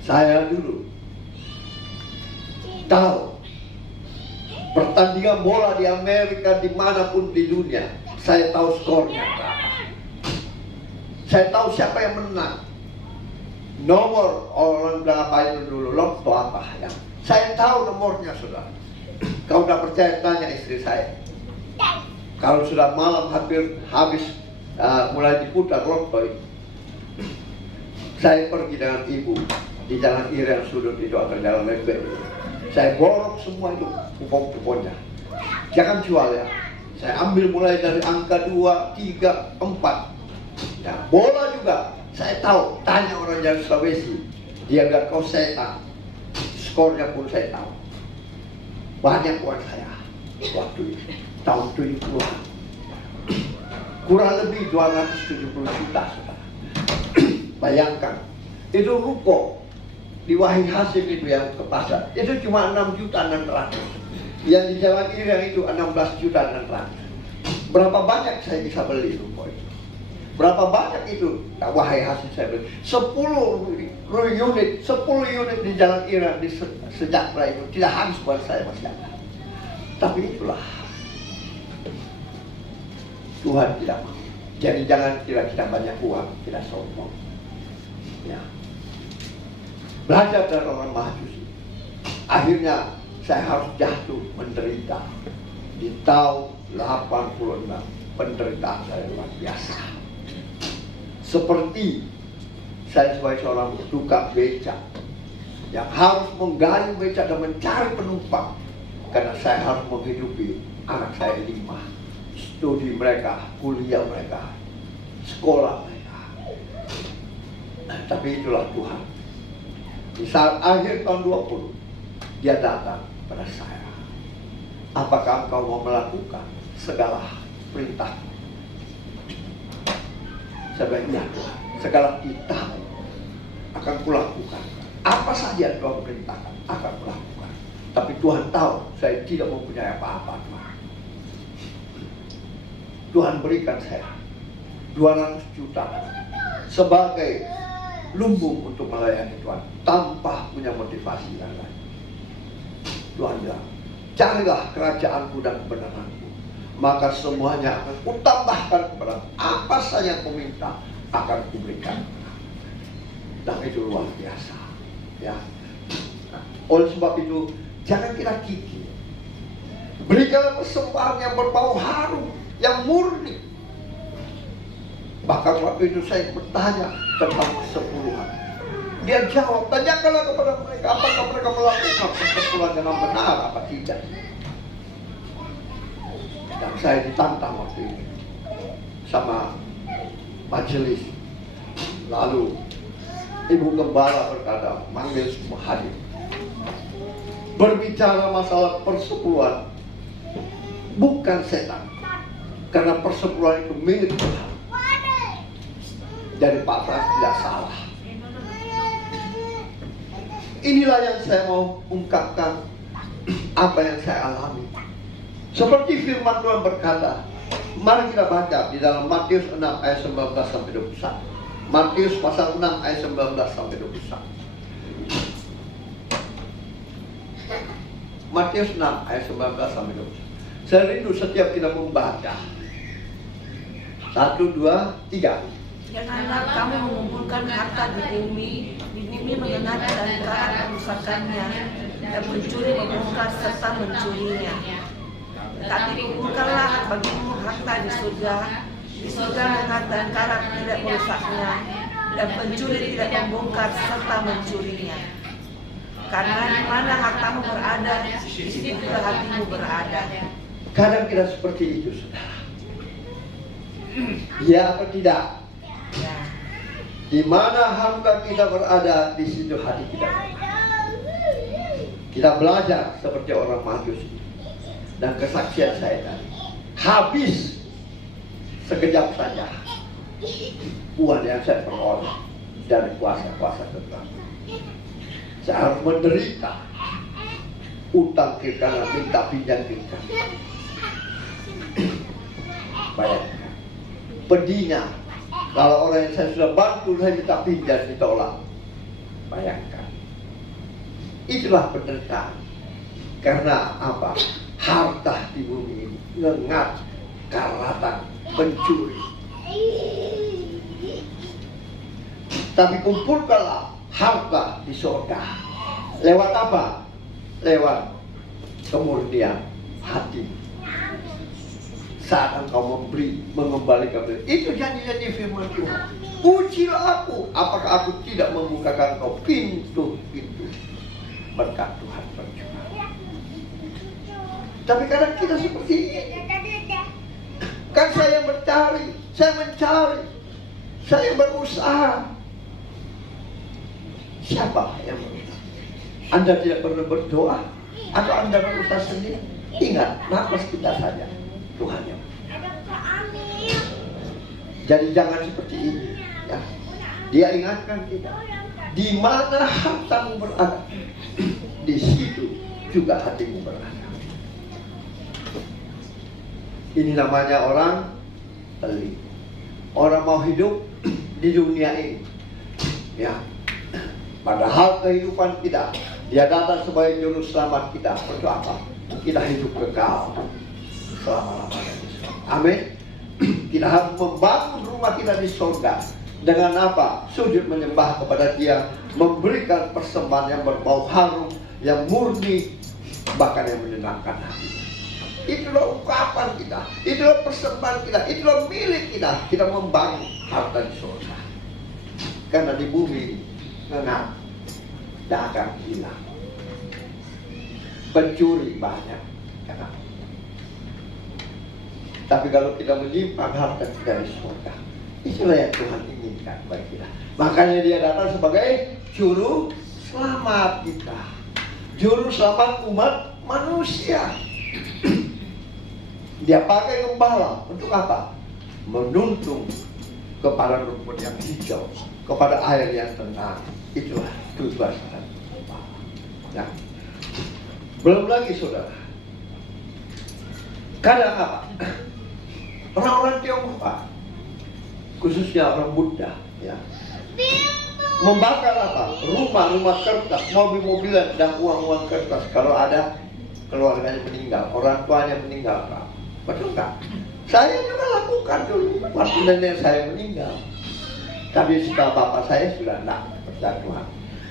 Saya dulu tahu pertandingan bola di Amerika, dimanapun di dunia, saya tahu skornya berapa. Saya tahu siapa yang menang, nomor orang berapa itu dulu, lotto apa ya. Saya tahu nomornya, saudara. Kalau tidak percaya tanya istri saya. Kalau sudah malam hampir habis, mulai diputar lotto itu, saya pergi dengan ibu di jalan Irian Sudut itu atau jalan Lembek. Saya borok semua itu kupon-kuponnya. Jangan jual ya. Saya ambil mulai dari angka 2, 3, 4. Ya, bola juga. Saya tahu. Tanya orang dari Sulawesi, dia bilang kau setan. Skornya pun saya tahu. Banyak uang saya waktu itu. Tahun 70-an. Kurang lebih 270 juta, saudara. Bayangkan. Itu ruko di Wahid Hasim itu yang ke pasar, itu cuma 6.600.000. Yang di Jalan Irian itu 16.600.000. Berapa banyak saya bisa beli ruko itu? Berapa banyak itu? Nah, wahai hasil saya beli 10 unit di Jalan Iran di Sejahtera itu tidak habis buat saya masih ada. Tapi itulah Tuhan tidak mau. Jadi jangan kira kita banyak uang, tidak sombong. Ya. Belajar dari orang Majusi. Akhirnya saya harus jatuh menderita di tahun 86. Penderitaan saya luar biasa. Seperti saya sebagai seorang tukang beca yang harus menggayu beca dan mencari penumpang karena saya harus menghidupi anak saya 5, studi mereka, kuliah mereka, sekolah mereka. Tapi itulah Tuhan. Di saat akhir tahun 20 dia datang pada saya. Apakah engkau mau melakukan segala perintah? Saya bilang, iya Tuhan, segala titah akan kulakukan. Apa saja Tuhan perintahkan akan kulakukan. Tapi Tuhan tahu saya tidak mempunyai apa-apa, Tuhan. Tuhan berikan saya 200 juta sebagai lumbung untuk melayani Tuhan tanpa punya motivasi yang lain. Tuhan bilang, carilah kerajaanku dan kebenaranku, maka semuanya akan kutambahkan kepada apa saja yang kau minta akan kuberikan. Dan itu luar biasa, ya. Oleh sebab itu jangan kita kikir. Berikanlah persembahan yang berbau harum, yang murni. Bahkan waktu itu saya bertanya tentang kesepuluhan. Dia jawab, tanyakanlah kepada mereka apakah mereka melakukan persepuluhan dengan benar apa tidak. Dan saya ditantang waktu itu sama majelis. Lalu Ibu Gembala berkata, manggil semua hadir. Berbicara masalah persepuluhan bukan setan, karena persepuluhan itu milik Tuhan. Jadi Pak Pras tidak salah. Inilah yang saya mau ungkapkan, apa yang saya alami. Seperti firman Tuhan berkata, mari kita baca di dalam Matius 6 ayat 19 sampai 21. Matius pasal 6 ayat 19 sampai 21. Matius 6 ayat 19 sampai 21. Saya rindu setiap kita membaca. 1, 2, 3. Janganlah kamu mengumpulkan harta di bumi mengenat dan karat merusakannya, dan mencuri membongkar serta mencurinya. Tetapi kumpulkanlah bagimu harta di surga mengenat dan karat tidak merusaknya, dan pencuri tidak membongkar serta mencurinya. Karena di mana hartamu berada, di situ juga hatimu berada. Kadang kita seperti itu, saudara. Ya atau tidak? Ya. Di mana harta kita berada, di situ hati kita berada. Kita belajar seperti orang Majusi. Dan kesaksian saya tadi, habis sekejap saja uang yang saya peroleh dari kuasa-kuasa Tuhan. Saya harus menderita utang kekal, minta pinjam kekal. Bayangkan, pedihnya kalau orang yang saya sudah bantu saya minta pinjam ditolak. Bayangkan, itulah penderitaan. Karena apa? Harta di bumi ini ngengat, karatan, pencuri. Tapi kumpulkanlah harta di surga. Lewat apa? Lewat kemurnian hati. Saat engkau memberi, mengembalikan diri. Itu janji-janji firman Tuhan. Ujilah aku, apakah aku tidak membukakan kau pintu-pintu berkat Tuhan bercurah. Tapi kadang kita seperti ini. Kan saya mencari, saya berusaha. Siapa yang berusaha? Anda tidak perlu berdoa atau Anda berusaha sendiri? Ingat, nafas kita saja, Tuhan yang. Jadi jangan seperti ini, ya. Dia ingatkan kita, di mana hartamu berada, di situ juga hatimu berada. Ini namanya orang pelit. Orang mau hidup di dunia ini, ya. Padahal kehidupan kita, Dia datang sebagai juru selamat kita. Untuk apa? Kita hidup kekal selama-lamanya. Amin. Kita harus membangun rumah kita di surga. Dengan apa? Sujud menyembah kepada Dia, memberikan persembahan yang berbau harum, yang murni, bahkan yang menyenangkan hati. Itulah ungkapan kita, itulah persembahan kita, itulah milik kita. Kita membangun harta di surga. Karena di bumi ngengat, tidak akan hilang. Pencuri banyak, kenapa? Tapi kalau kita menyimpan harta kita di surga, itulah yang Tuhan inginkan bagi kita. Makanya Dia datang sebagai juru selamat kita, juru selamat umat manusia. Dia pakai gembala untuk apa? Menuntun kepada rumput yang hijau, kepada air yang tenang. Itulah tujuan gembala. Nah, belum lagi saudara, kadang apa? Orang-orang Tionghoa, khususnya orang Buddha, ya, membakar apa? Rumah-rumah kertas, mobil-mobilan dan uang-uang kertas. Kalau ada keluarganya meninggal, orang tuanya meninggal, Pak. Betul nggak? Saya juga lakukan dulu waktu nenek saya meninggal. Tapi setelah bapak saya sudah tidak percaya Tuhan.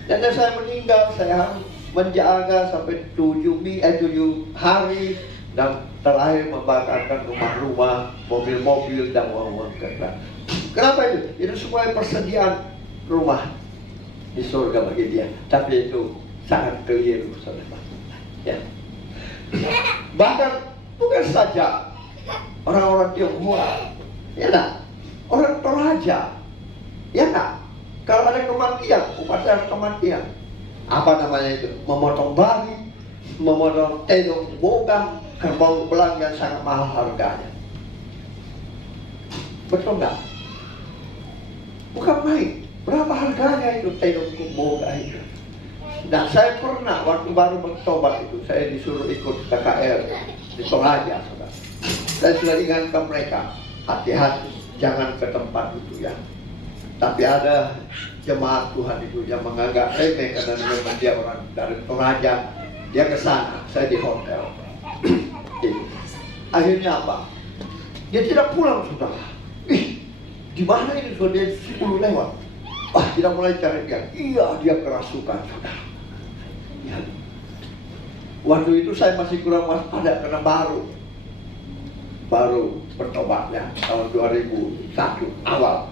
Nenek saya meninggal, saya harus menjaga sampai 7 hari dan terakhir membakarkan rumah-rumah, mobil-mobil dan uang-uang kertas. Kenapa itu? Itu supaya persediaan rumah di surga bagi dia. Tapi itu sangat keliru, saudara. Ya. Bahkan bukan saja orang-orang Tionghoa, ya nak, orang Toraja, ya nak. Kalau ada kematian, upacara kematian, apa namanya itu? Memotong babi, memotong tedong bogang, kerbau belang yang sangat mahal harganya. Betul nggak? Bukan main. Berapa harganya itu tedong bogang itu? Nah, saya pernah waktu baru bertobat itu, saya disuruh ikut KKR di Toraja, saudara. Saya sudah ingatkan mereka, hati-hati, jangan ke tempat itu ya. Tapi ada jemaat Tuhan itu yang menganggap remeh karena memang dia orang dari Toraja, dia ke sana, saya di hotel. Akhirnya apa? Dia tidak pulang, saudara. Di mana ini sudah dia 10 lewat? Kita mulai cari dia. Iya, dia kerasukan, saudara. Ya. Waktu itu saya masih kurang waspada karena baru bertobatnya tahun 2001 awal.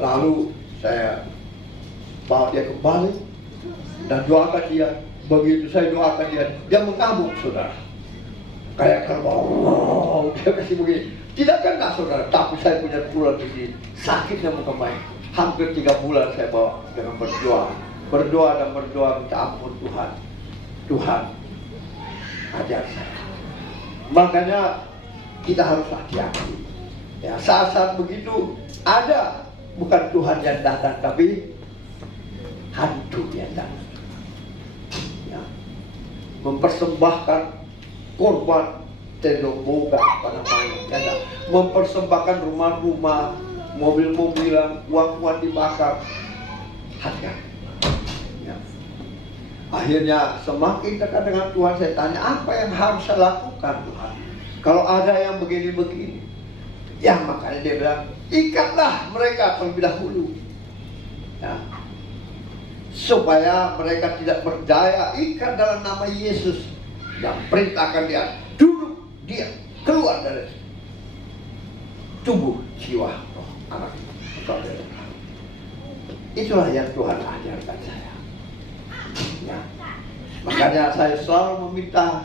Lalu saya bawa dia kembali dan doakan dia. Begitu saya doakan dia mengamuk, saudara. Kayak kerbau, dia kasih begini. Tidak kena, saudara, tapi saya punya tulang di sini. Sakitnya mengemai. Hampir 3 bulan saya bawa dengan berdoa dan berdoa minta ampun Tuhan. Tuhan, ajar saya. Makanya kita harus hati-hati. Ya, saat-saat begitu ada bukan Tuhan yang datang, tapi hantu yang datang. Ya. Mempersembahkan korban tedong boga pada mayat, ya, mempersembahkan rumah-rumah, mobil-mobilan, uang-uang dibakar. Hati-hati. Ya. Akhirnya semakin dekat dengan Tuhan, saya tanya, apa yang harus saya lakukan Tuhan? Kalau ada yang begini-begini, ya makanya dia bilang, ikatlah mereka terlebih dahulu, ya, supaya mereka tidak berdaya. Ikat dalam nama Yesus dan perintahkan dia duduk, dia keluar dari tubuh jiwa roh anak saudara. Itulah yang Tuhan ajarkan saya. Ya. Makanya saya selalu meminta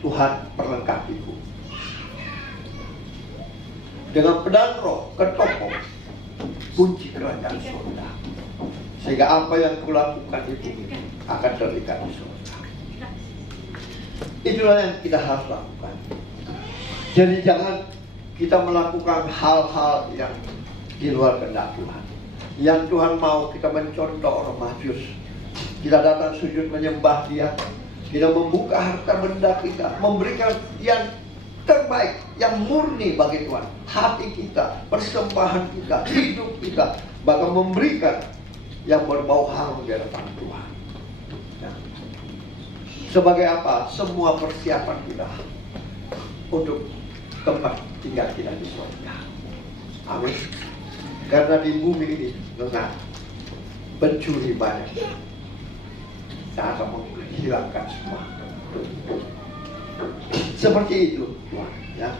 Tuhan perlengkapiku dengan pedang roh, ketopong, kunci kerajaan surga, sehingga apa yang kulakukan itu akan terlihat di surga. Itulah yang kita harus lakukan. Jadi jangan kita melakukan hal-hal yang di luar kehendak Tuhan. Yang Tuhan mau kita mencontoh orang Majus. Kita datang sujud menyembah Dia. Kita membuka harta benda kita, memberikan yang terbaik, yang murni bagi Tuhan. Hati kita, persembahan kita, hidup kita, bahkan memberikan yang berbau harum di hadapan Tuhan. Ya. Sebagai apa? Semua persiapan kita untuk tempat tinggal kita di surga. Amin. Karena di bumi ini dengar pencuri banyak, saya akan menghilangkan semua. Seperti itu, Tuhan. Ya.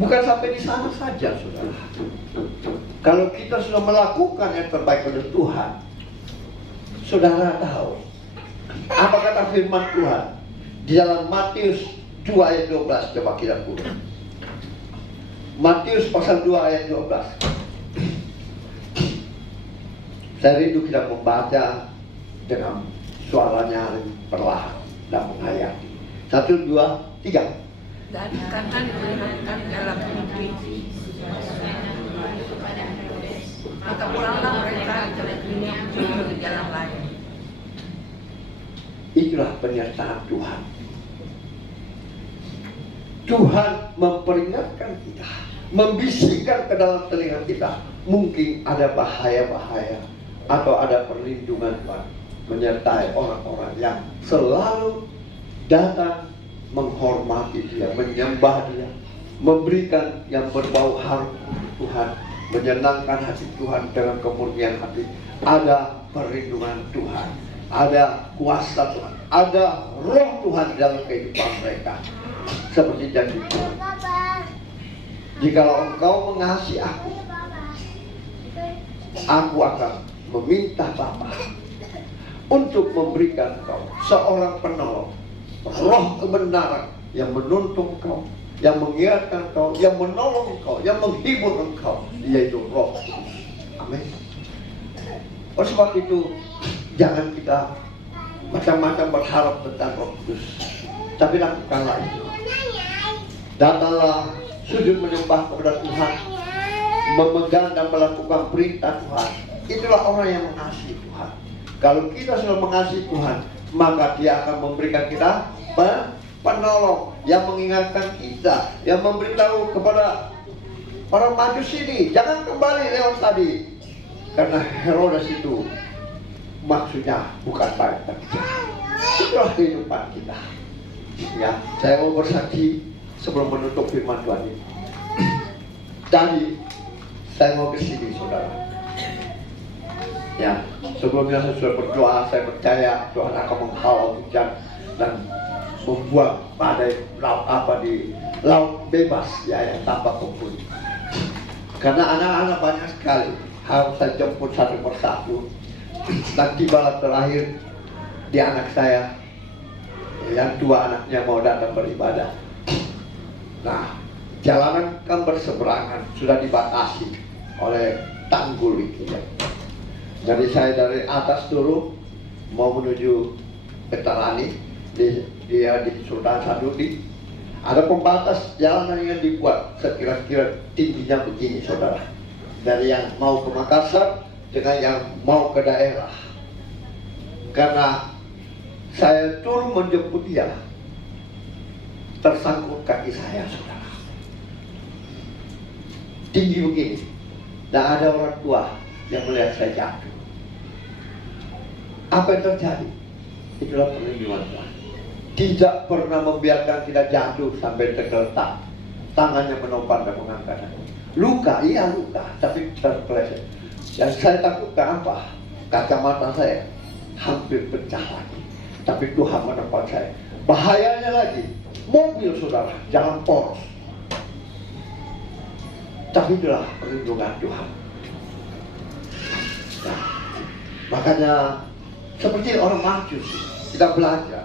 Bukan sampai di sana saja, saudara. Kalau kita sudah melakukan yang terbaik untuk Tuhan, saudara tahu apa kata firman Tuhan di dalam Matius 2 ayat 12. Coba kita buka. Matius pasal 2 ayat 12. Saya rindu kita membaca dengan suaranya perlahan dan menghayati. 1, 2, 3. Dan karena diperingatkan dalam mimpi, maka pulanglah mereka ke negerinya menuju ke jalan lain. Itulah penyertaan Tuhan. Tuhan memperingatkan kita, membisikkan ke dalam telinga kita, mungkin ada bahaya-bahaya atau ada perlindungan Tuhan menyertai orang-orang yang selalu datang menghormati Dia, menyembah Dia, memberikan yang berbau harum Tuhan, menyenangkan hati Tuhan dengan kemurnian hati. Ada perlindungan Tuhan, ada kuasa Tuhan, ada roh Tuhan dalam kehidupan mereka. Seperti janji Tuhan, jikalau engkau mengasihi aku akan meminta Bapa untuk memberikan engkau seorang penolong, roh kebenaran yang menuntun engkau, yang mengingatkan engkau, yang menolong engkau, yang menghibur engkau, yaitu Roh Kudus. Amin. Oleh sebab itu, jangan kita macam-macam berharap tentang Roh Kudus, tapi lakukanlah itu. Datanglah sujud menyembah kepada Tuhan, memegang dan melakukan perintah Tuhan. Itulah orang yang mengasihi Tuhan. Kalau kita sudah mengasihi Tuhan, maka Dia akan memberikan kita penolong yang mengingatkan kita, yang memberitahu kepada orang Majus ini, jangan kembali lewat tadi, karena Herodes itu maksudnya bukan baik tapi jahat. Itulah kehidupan kita. Ya, saya mau bersaksi sebelum menutup firman Tuhan ini. Tadi saya mau ke sini, saudara. Ya, sebelumnya saya sudah berdoa, saya percaya Tuhan akan menghalau hujan dan membuat badai laut di laut bebas, ya, yang tanpa penghuni. Karena anak-anak banyak sekali, harus saya jemput satu persatu. Dan tibalah terakhir di anak saya, yang dua anaknya mau datang beribadah. Nah, jalanan kan berseberangan, sudah dibatasi oleh tanggul itu, ya. Jadi saya dari atas dulu mau menuju Petarani, dia di Sultan Sanusi. Ada pembatas jalanan yang dibuat sekira-kira tingginya begini, saudara. Dari yang mau ke Makassar dengan yang mau ke daerah. Karena saya turun menjemput dia, tersangkut kaki saya, saudara. Tinggi begini. Dan ada orang tua yang melihat saya jatuh. Apa yang terjadi? Itulah perlindungan Tuhan. Tidak pernah membiarkan kita jatuh sampai tergeletak. Tangannya menopang dan mengangkat. Luka, iya luka, tapi terpeleset. Yang saya takutkan apa? Kacamata saya hampir pecah lagi. Tapi Tuhan menopang saya. Bahayanya lagi, mobil, saudara, jangan poros. Tapi itulah perlindungan Tuhan. Nah, makanya seperti orang Majus, kita belajar.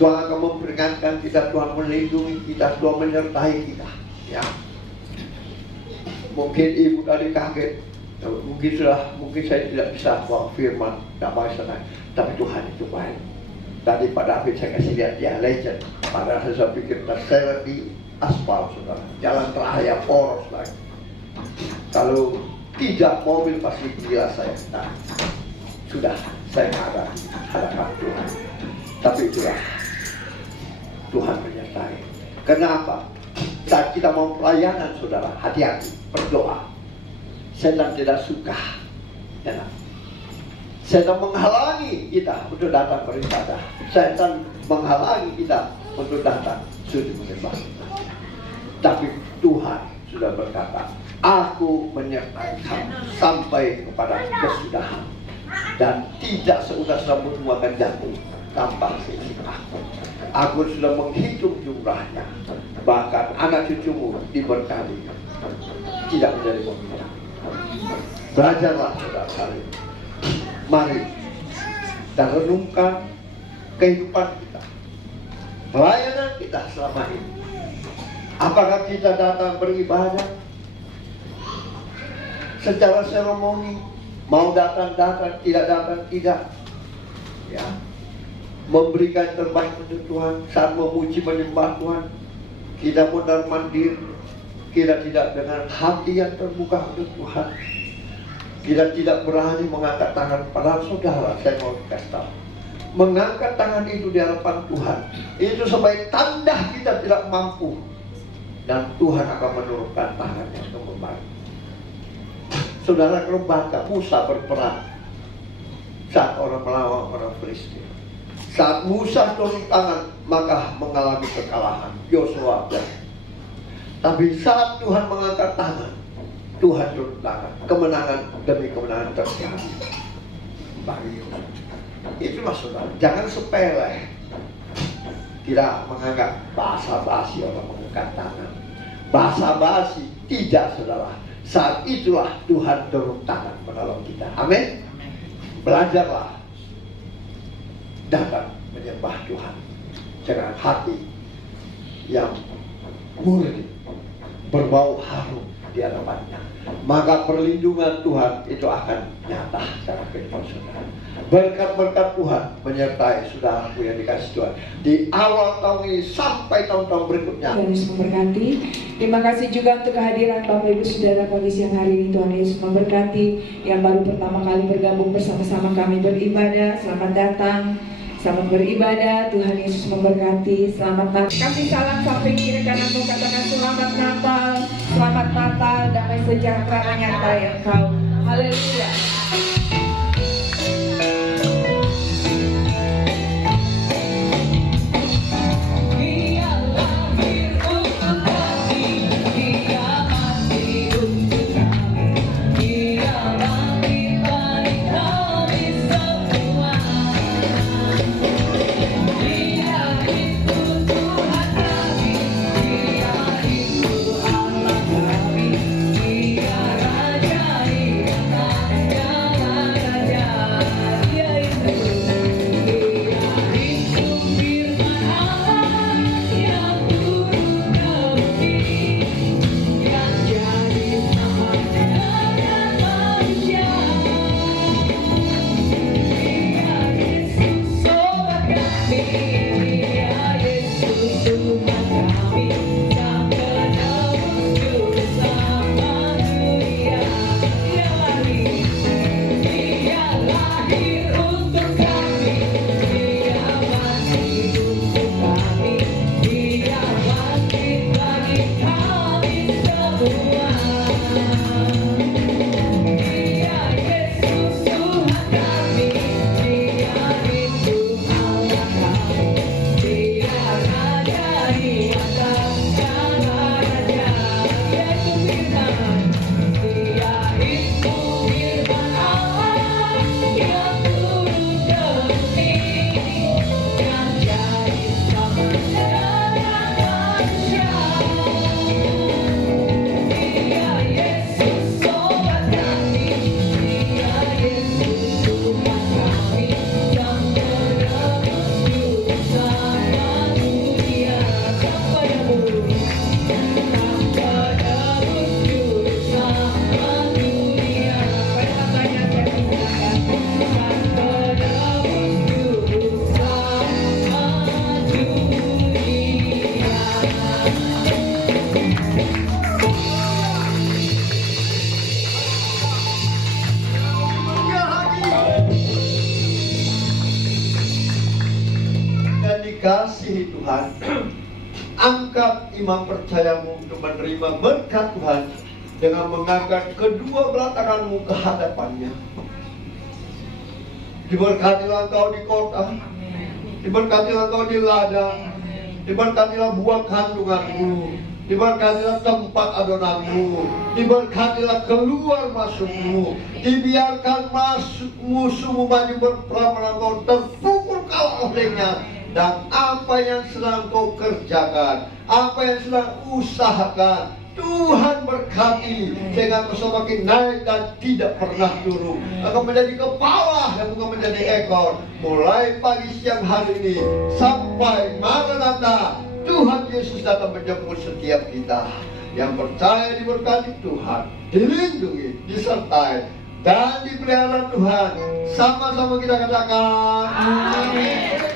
Tuhan akan memperingatkan kita, Tuhan melindungi kita, Tuhan menyertai kita. Ya, mungkin ibu tadi kaget, mungkin saya tidak bisa bawa firman, tidak bisa, tapi Tuhan itu baik. Tadi Pak David saya kasih lihat dia legend, padahal saya pikir terseret di aspal, saudara. Jalan raya poros lagi. Kalau tidak mobil pasti gila saya. Nah, sudah saya ada hadapan Tuhan. Tapi itulah Tuhan menyertai. Kenapa? Saat kita mau pelayanan, saudara, hati-hati, berdoa. Setan tidak suka. Ya. Setan menghalangi kita untuk datang beribadah. Setan menghalangi kita untuk datang sujud menyembah. Tapi Tuhan sudah berkata, aku menyertai kamu sampai kepada kesudahan, dan tidak seutas rambutmu akan jatuh tanpa seizin aku. Aku sudah menghitung jumlahnya, bahkan anak cucumu diberkati, tidak menjadi pemimpin. Belajarlah saudara sekalian. Mari kita renungkan kehidupan kita, pelayanan kita selama ini. Apakah kita datang beribadah secara seremoni, mau datang, tidak datang, tidak, ya, memberikan terbaik untuk Tuhan, saat memuji menyembah Tuhan, kita mondar mandir, kita tidak dengan hati yang terbuka untuk Tuhan, kita tidak berani mengangkat tangan. Padahal saudara, saya mau kasih tahu, mengangkat tangan itu di hadapan Tuhan itu sebagai tanda kita tidak mampu, dan Tuhan akan menurunkan tangannya untuk membantu. Saudara, kalau baca Musa berperang saat orang melawan orang Filistin. Saat Musa turun tangan, maka mengalami kekalahan Yosua. Tapi saat Tuhan mengangkat tangan, Tuhan turun tangan, kemenangan demi kemenangan terjadi bagi Yosua. Itulah saudara, jangan sepele. Tidak menganggap basa-basi orang mengangkat tangan. Basa-basi tidak, saudara. Saat itulah Tuhan turun tangan menolong kita. Amin. Belajarlah datang menyembah Tuhan dengan hati yang murni, berbau harum di hadapannya. Maka perlindungan Tuhan itu akan nyata dalam kehidupan saudara. Berkat-berkat Tuhan menyertai saudaraku yang dikasih Tuhan di awal tahun ini sampai tahun-tahun berikutnya. Tuhan Yesus memberkati. Terima kasih juga untuk kehadiran Bapak Ibu Saudara pagi siang hari ini. Tuhan Yesus memberkati. Yang baru pertama kali bergabung bersama-sama kami beribadah, selamat datang, selamat beribadah. Tuhan Yesus memberkati. Selamat datang. Kasih salam samping kiri kananmu, katakan selamat Natal, selamat Natal, damai sejahtera menyertai engkau. Haleluya. Dikasihi Tuhan, Angkat iman percayamu untuk menerima berkat Tuhan dengan mengangkat kedua belah tanganmu ke hadapannya. Diberkatilah engkau di kota, diberkatilah engkau di ladang, diberkatilah buah kandunganmu, diberkatilah tempat adonanmu, diberkatilah keluar masukmu, dibiarkan masuk musuhmu maju berperang melawan kau, terpukul kalah olehnya. Dan apa yang sedang kau kerjakan, apa yang sedang usahakan, Tuhan berkati sehingga kau semakin naik dan tidak pernah turun. Akan menjadi kepala dan bukan menjadi ekor. Mulai pagi siang hari ini sampai Maranatha, Tuhan Yesus datang menjemput setiap kita. Yang percaya diberkati Tuhan, dilindungi, disertai, dan dipelihara Tuhan. Sama-sama kita katakan, amin.